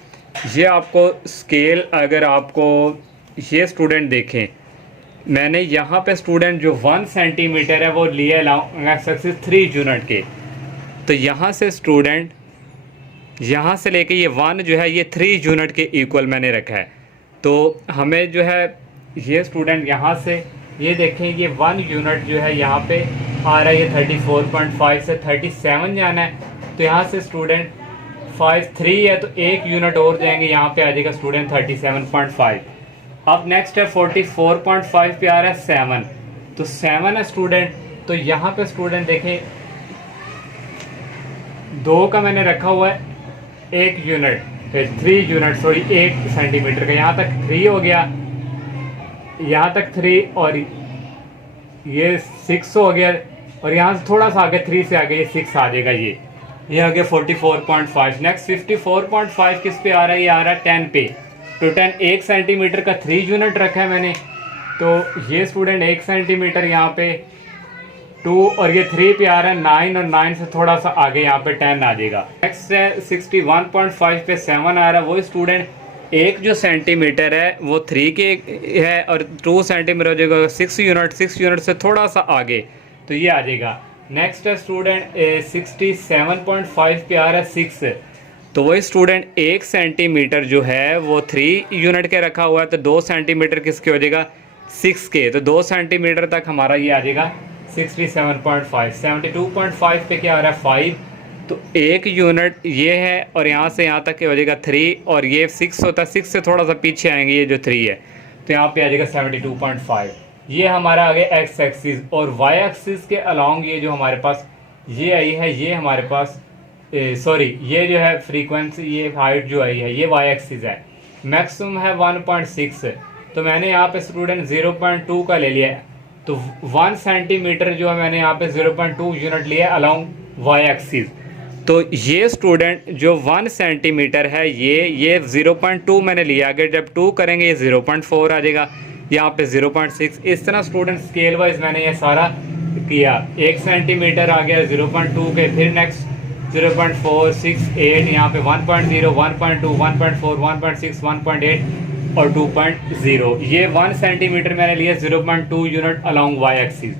ये आपको स्केल, अगर आपको ये स्टूडेंट देखें, मैंने यहाँ पे स्टूडेंट जो 1 सेंटीमीटर है वो लिया एक्स एक्सिस 3 यूनिट के। तो यहाँ से स्टूडेंट यहाँ से लेके ये 1 जो है ये 3 यूनिट के इक्वल मैंने रखा है। तो हमें जो है ये स्टूडेंट यहाँ से ये देखें, ये 1 यूनिट जो है यहाँ पे आ रहा है, ये 34.5 से 37 जाना है। तो यहाँ से स्टूडेंट 3 है तो 1 यूनिट और जाएंगे, यहाँ पे आ जाएगा स्टूडेंट 37.5। अब नेक्स्ट है 44.5 पे आ रहा है 7, तो 7 है स्टूडेंट। तो यहाँ पे स्टूडेंट देखें 2 का मैंने रखा हुआ है 1 यूनिट, 3 यूनिट सॉरी 1 सेंटीमीटर का, यहाँ तक 3 हो गया, यहाँ तक 3 और ये 6 हो गया, और यहाँ से थोड़ा सा आगे 3 से आगे ये 6 आ जाएगा। ये आ गया 44.5। नेक्स्ट 54.5 किस पे आ रहा है, ये आ रहा है 10 पे। तो 10 1 सेंटीमीटर का 3 यूनिट रखा है मैंने, तो ये स्टूडेंट 1 सेंटीमीटर यहाँ पे 2 और ये 3 पे आ रहा है 9, और 9 से थोड़ा सा आगे यहाँ पे 10 आ जाएगा। नेक्स्ट है 61.5 पे 7 आ रहा है। वो स्टूडेंट 1 जो सेंटीमीटर है वो 3 के है, और 2 सेंटीमीटर हो जाएगा 6 यूनिट से थोड़ा सा आगे, तो ये आ जाएगा। नेक्स्ट है स्टूडेंट 67.5 पे आ रहा है 6, तो वही स्टूडेंट 1 सेंटीमीटर जो है वो 3 यूनिट के रखा हुआ है, तो 2 सेंटीमीटर किसके हो जाएगा 6 के, तो 2 सेंटीमीटर तक हमारा ये आ जाएगा 67.5। 72.5 पे क्या आ रहा है 5, तो 1 यूनिट ये है, और यहाँ से यहाँ तक हो जाएगा 3, और ये 6 होता है, 6 से थोड़ा सा पीछे आएंगे ये जो 3 है, तो यहाँ पे आ जाएगा 72.5। ये हमारा आ गया एक्स एक्सिस। और वाई एक्सिस के अलॉन्ग ये जो हमारे पास ये आई है, ये हमारे पास सॉरी ये जो है फ्रीक्वेंसी, ये हाइट जो आई है ये वाई एक्सिस है। मैक्सिमम है 1.6, तो मैंने यहाँ पे स्टूडेंट 0.2 का ले लिया है, तो 1 सेंटीमीटर जो है मैंने यहाँ पे 0.2 यूनिट लिया है अलॉन्ग वाई एक्सिस। तो ये स्टूडेंट जो 1 सेंटीमीटर है ये 0.2 मैंने लिया, अगर जब 2 करेंगे ये 0.4 आ जाएगा, यहाँ पे 0.6। इस तरह स्टूडेंट स्केल वाइज मैंने ये सारा किया। 1 सेंटीमीटर आ गया 0.2 के, फिर नेक्स्ट 0.4 6 8, यहाँ पे 1.0 1.2 1.4 1.6 1.8 और 2.0। ये 1 सेंटीमीटर मैंने लिया 0.2 यूनिट अलॉन्ग वाई एक्सिस।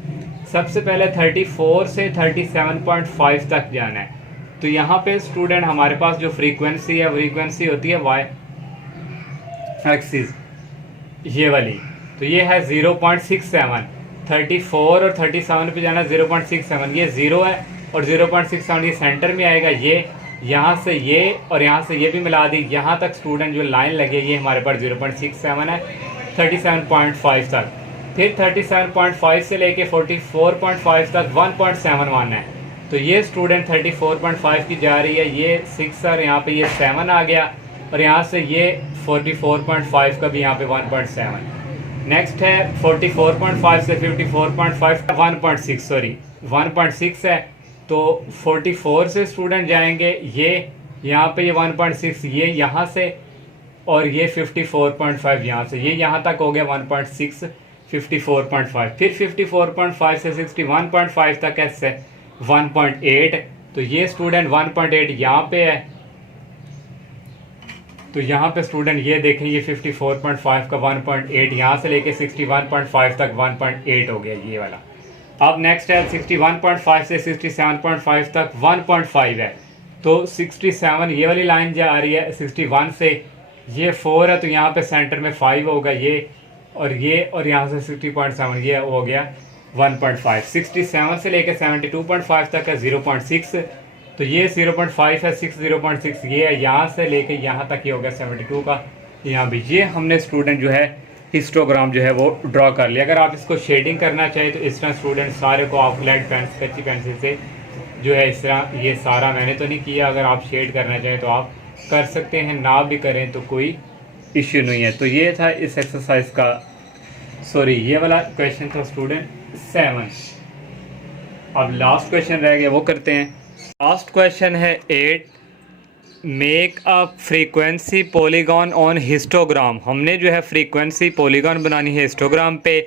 सबसे पहले 34 से 37.5 तक जाना है। तो यहाँ पे स्टूडेंट हमारे पास जो फ्रीक्वेंसी है, फ्रीक्वेंसी होती है वाई एक्सिस ये वाली, तो ये है 0.67। 34 और 37 पे जाना 0.67, ये 0 है, और 0.67 ये सेंटर में आएगा। ये यहाँ से ये और यहाँ से ये भी मिला दी, यहाँ तक स्टूडेंट जो लाइन लगे ये हमारे पास 0.67 है 37.5 तक। फिर 37.5 से लेके 44.5 तक 1.71 है, तो ये स्टूडेंट 34.5 की जा रही है, ये 6 और यहाँ पे ये 7 आ गया, और यहाँ से ये 44.5 का भी यहाँ पे 1.7। नेक्स्ट है 44.5 से 54.5 1.6 सॉरी 1.6 है, तो 44 से स्टूडेंट जाएंगे ये यहाँ पे ये 1.6 ये यहाँ से, और ये 54.5 यहाँ से, ये यहाँ तक हो गया 1.6 54.5। फिर 54.5 से 61.5 तक है 1.8, तो ये स्टूडेंट 1.8 यहाँ पे है, तो यहाँ पे स्टूडेंट ये देखें ये 54.5 का 1.8 यहाँ से लेके 61.5 तक 1.8 हो गया ये वाला। अब नेक्स्ट है 61.5 से 67.5 तक 1.5 है, तो 67 ये वाली लाइन जो आ रही है 61 से, ये 4 है तो यहाँ पे सेंटर में 5 होगा ये, और यहाँ से 60.7 ये हो गया 1.5। 67 से लेकर 72.5 तक है 0.6, तो ये 0.5 है, 6 0.6 ये है, यहाँ से लेके यहाँ तक ये हो गया 72 का यहाँ भी। ये हमने स्टूडेंट जो है हिस्टोग्राम जो है वो ड्रॉ कर लिया। अगर आप इसको शेडिंग करना चाहिए तो इस तरह स्टूडेंट सारे को आप लेड पेंसिल कच्ची पेंसिल से जो है इस तरह, ये सारा मैंने तो नहीं किया, अगर आप शेड करना चाहें तो आप कर सकते हैं, ना भी करें तो कोई इश्यू नहीं है। तो ये था इस एक्सरसाइज का, सॉरी ये वाला क्वेश्चन था स्टूडेंट 7। अब लास्ट क्वेश्चन रह गया वो करते हैं। लास्ट क्वेश्चन है 8, make a frequency polygon on histogram. हमने जो है फ्रीक्वेंसी पॉलीगॉन बनानी है हिस्टोग्राम पे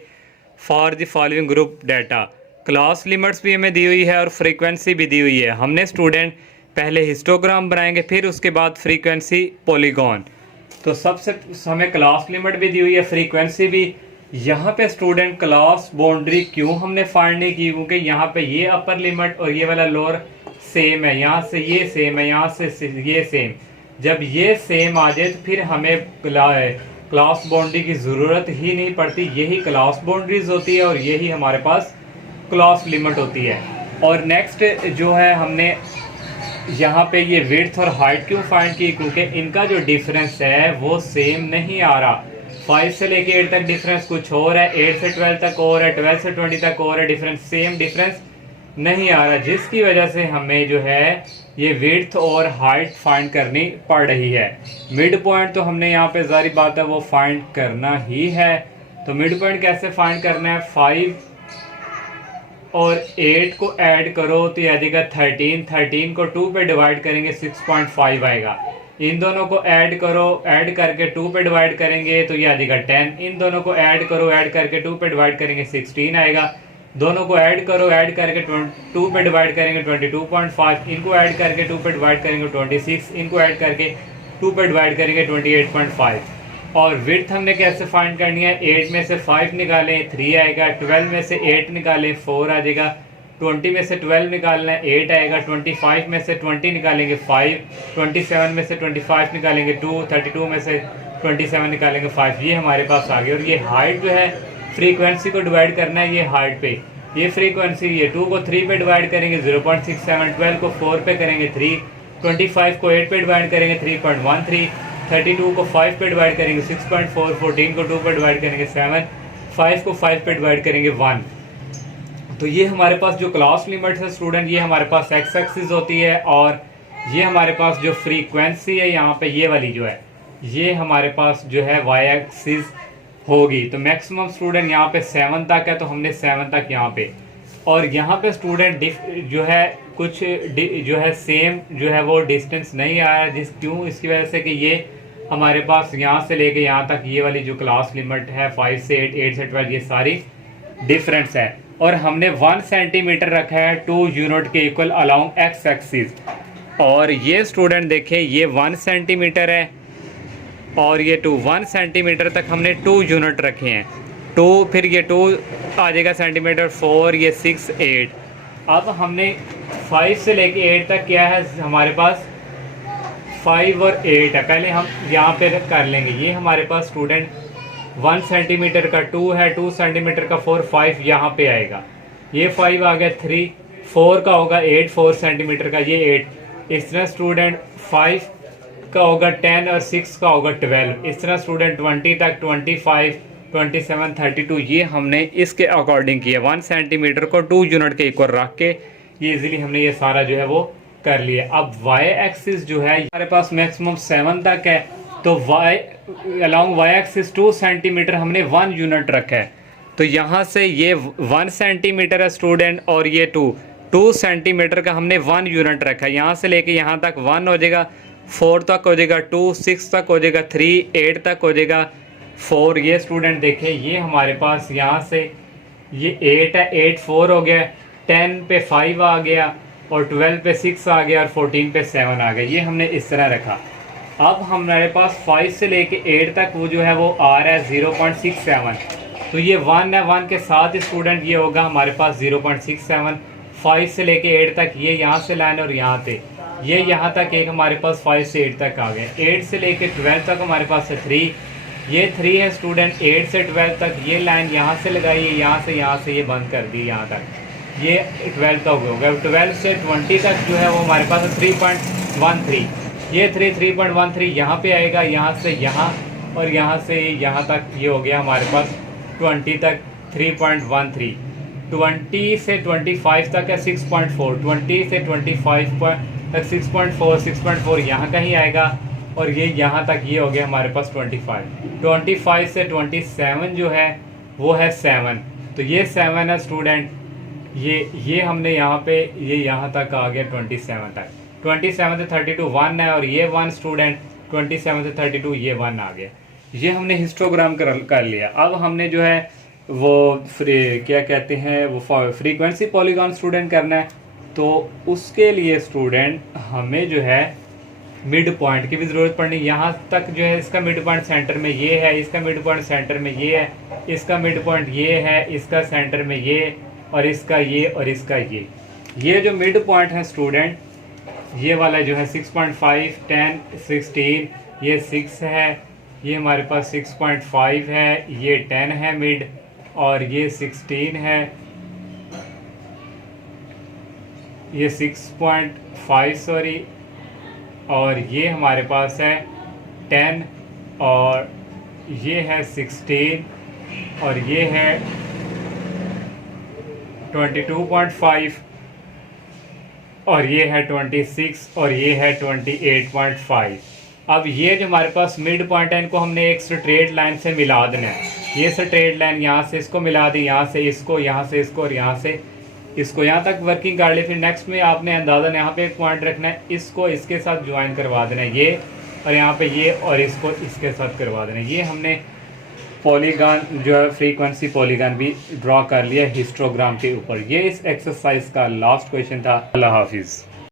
for the following group data. Class limits भी हमें दी हुई है और फ्रीक्वेंसी भी दी हुई है। हमने स्टूडेंट पहले हिस्टोग्राम बनाएंगे, फिर उसके बाद फ्रीक्वेंसी पॉलीगॉन। तो सबसे हमें क्लास लिमिट भी दी हुई है, फ्रीक्वेंसी भी। यहाँ पे स्टूडेंट क्लास बाउंड्री क्यों हमने फाइंड नहीं की, क्योंकि यहाँ पे ये अपर लिमिट और ये वाला लोअर सेम है, यहाँ से ये सेम है, यहाँ से ये सेम। जब ये सेम आ जाए तो फिर हमें क्लास बाउंड्री की ज़रूरत ही नहीं पड़ती, यही क्लास बाउंड्रीज होती है और यही हमारे पास क्लास लिमिट होती है। और नेक्स्ट जो है हमने यहाँ पे ये विड्थ और हाइट क्यों फाइंड की, क्योंकि इनका जो डिफरेंस है वो सेम नहीं आ रहा। 5 से लेके 8 तक डिफरेंस कुछ और है, 8 से 12 तक और है, 12 से 20 तक और है, डिफरेंस सेम डिफरेंस नहीं आ रहा, जिसकी वजह से हमें जो है ये विड्थ और हाइट फाइंड करनी पड़ रही है। मिड पॉइंट तो हमने यहाँ पे जारी बात है वो फाइंड करना ही है। तो मिड पॉइंट कैसे फाइंड करना है, 5 और 8 को ऐड करो तो ये आ जाएगा 13, 13 को 2 पे डिवाइड करेंगे 6.5 आएगा। इन दोनों को ऐड करो, ऐड करके 2 पे डिवाइड करेंगे तो ये आ जाएगा 10। इन दोनों को ऐड करो, ऐड करके 2 पे डिवाइड करेंगे 16 आएगा। दोनों को ऐड करो, ऐड करके 2 पे डिवाइड करेंगे 22.5। इनको ऐड करके 2 पे डिवाइड करेंगे 26। इनको ऐड करके 2 पे डिवाइड करेंगे 28.5। और विड्थ हमने कैसे फाइंड करनी है, 8 में से 5 निकालें 3 आएगा, 12 में से 8 निकालें 4 आ जाएगा, 20 में से 12 निकालना है 8 आएगा, 25 में से 20 निकालेंगे 5, 27 में से 25 निकालेंगे 2, 32 में से 27 निकालेंगे 5। ये हमारे पास आ गया। और ये हाइट जो है फ्रीक्वेंसी को डिवाइड करना है ये हाइट पे, ये फ्रीक्वेंसी, ये 2 को 3 पे डिवाइड करेंगे 0.67, 12 को 4 पे करेंगे 3, 25 को 8 पे डिवाइड करेंगे 3.13, 32 को 5 पे डिवाइड करेंगे 6.4, 14 को 2 पे डिवाइड करेंगे 7, 5 को 5 पे डिवाइड करेंगे 1। तो ये हमारे पास जो क्लास लिमिट है स्टूडेंट, ये हमारे पास एक्स एक्सिस होती है, और ये हमारे पास जो फ्रीक्वेंसी है यहाँ पे ये वाली जो है ये हमारे पास जो है वाई एक्सिस होगी। तो मैक्सिमम स्टूडेंट यहाँ पे 7 तक है, तो हमने 7 तक यहाँ पे, और यहाँ पे स्टूडेंट जो है कुछ जो है सेम जो है वो डिस्टेंस नहीं आ रहा है, क्यों, इसकी वजह से कि ये हमारे पास यहाँ से लेके यहाँ तक ये वाली जो क्लास लिमिट है 5 से 8, 8 से 12 ये सारी डिफरेंस है। और हमने 1 सेंटीमीटर रखा है 2 यूनिट के इक्वल अलोंग एक्स एक्सिस। और ये स्टूडेंट देखें ये 1 सेंटीमीटर है और ये 1 सेंटीमीटर तक हमने 2 यूनिट रखे हैं, 2 फिर ये 2 आ जाएगा सेंटीमीटर, 4 ये 6 8। अब हमने 5 से लेके 8 तक क्या है हमारे पास 5 और 8 है। पहले हम यहाँ पे कर लेंगे, ये हमारे पास स्टूडेंट 1 सेंटीमीटर का 2 है, 2 सेंटीमीटर का 4, 5 यहाँ पे आएगा, ये 5 आ गया 3, 4 का होगा 8, 4 सेंटीमीटर का ये 8। इस तरह स्टूडेंट 5 का होगा 10 और 6 का होगा 12। इस तरह स्टूडेंट 20 तक 25, 27, 32 ये हमने इसके अकॉर्डिंग किया। 1 सेंटीमीटर को 2 यूनिट के इक्वल रख के ये इजीली हमने ये सारा जो है वो कर लिया। अब वाई एक्सिस जो है हमारे पास मैक्सिमम 7 तक है, तो Y along Y axis 2 centimetre हमने 1 यूनिट रखा है। तो यहाँ से ये 1 सेंटीमीटर है स्टूडेंट, और ये 2 सेंटीमीटर का हमने 1 यूनिट रखा है। यहाँ से लेके यहाँ तक 1 हो जाएगा, 4 तक हो जाएगा 2, 6 तक हो जाएगा 3, 8 तक हो जाएगा 4। ये स्टूडेंट देखें ये हमारे पास यहाँ से ये 8 है, 8 4 हो गया, 10 पे 5 आ गया, और 12 पे 6 आ गया, और 14 पे 7 आ गया। ये हमने इस तरह रखा। अब हमारे पास 5 से लेके 8 तक वो जो है वो आ रहा है 0.67। तो ये 1 है, 1 के साथ स्टूडेंट ये होगा हमारे पास 0.67, 5 से लेके 8 तक ये यहाँ से लाइन और यहाँ पे ये यहाँ तक एक हमारे पास 5 से 8 तक आ गए। 8 से लेके 12 तक हमारे पास है 3, ये 3 है स्टूडेंट। 8 से 12 तक ये लाइन यहाँ से लगाई है, यहाँ से ये बंद कर दी यहाँ तक, ये 12 तक हो गया। 12 से 20 तक जो है वो हमारे पास 3.13, ये 3.13 यहाँ पे आएगा, यहाँ से यहाँ और यहाँ से यहाँ तक ये हो गया हमारे पास 20 तक 3.13। 20 से 25 तक है 6.4, 20 से 25 तक 6.4 यहाँ कहीं आएगा और ये यहाँ तक ये हो गया हमारे पास 25 से 27 जो है वो है 7, तो ये 7 है स्टूडेंट। ये हमने यहाँ पे ये यहाँ तक आ गया 27 तक। 27 से 32 1 है और ये 1 स्टूडेंट। 27 से 32 ये 1 आ गया। ये हमने हिस्टोग्राम कर लिया। अब हमने जो है वो क्या कहते हैं वो फ्रीक्वेंसी पॉलीगॉन स्टूडेंट करना है, तो उसके लिए स्टूडेंट हमें जो है मिड पॉइंट की भी ज़रूरत पड़नी। यहाँ तक जो है इसका मिड पॉइंट सेंटर में ये है, इसका मिड पॉइंट सेंटर में ये है, इसका मिड पॉइंट ये है, इसका सेंटर में ये और इसका ये और इसका ये जो मिड पॉइंट है स्टूडेंट, ये वाला जो है 6.5, 10, 16, ये 6 है, ये हमारे पास 6.5 है, ये 10 है मिड और ये 16 है, ये 6.5 सॉरी, और ये हमारे पास है 10 और ये है 16 और ये है 22.5 और ये है 26 और ये है 28.5। अब ये जो हमारे पास मिड पॉइंट है इनको हमने एक स्ट्रेट लाइन से मिला देना है। ये स्ट्रेट लाइन यहाँ से इसको मिला दी, यहाँ से इसको, यहाँ से इसको और यहाँ से इसको, यहाँ तक वर्किंग कर ली। फिर नेक्स्ट में आपने अंदाज़न यहाँ पे एक पॉइंट रखना है, इसको इसके साथ ज्वाइन करवा देना है ये, और यहाँ पे ये और इसको इसके साथ करवा देना है। ये हमने पॉलीगॉन जो है फ्रीक्वेंसी पॉलीगॉन भी ड्रॉ कर लिया हिस्टोग्राम के ऊपर। ये इस एक्सरसाइज का लास्ट क्वेश्चन था। अल्लाह हाफिज़।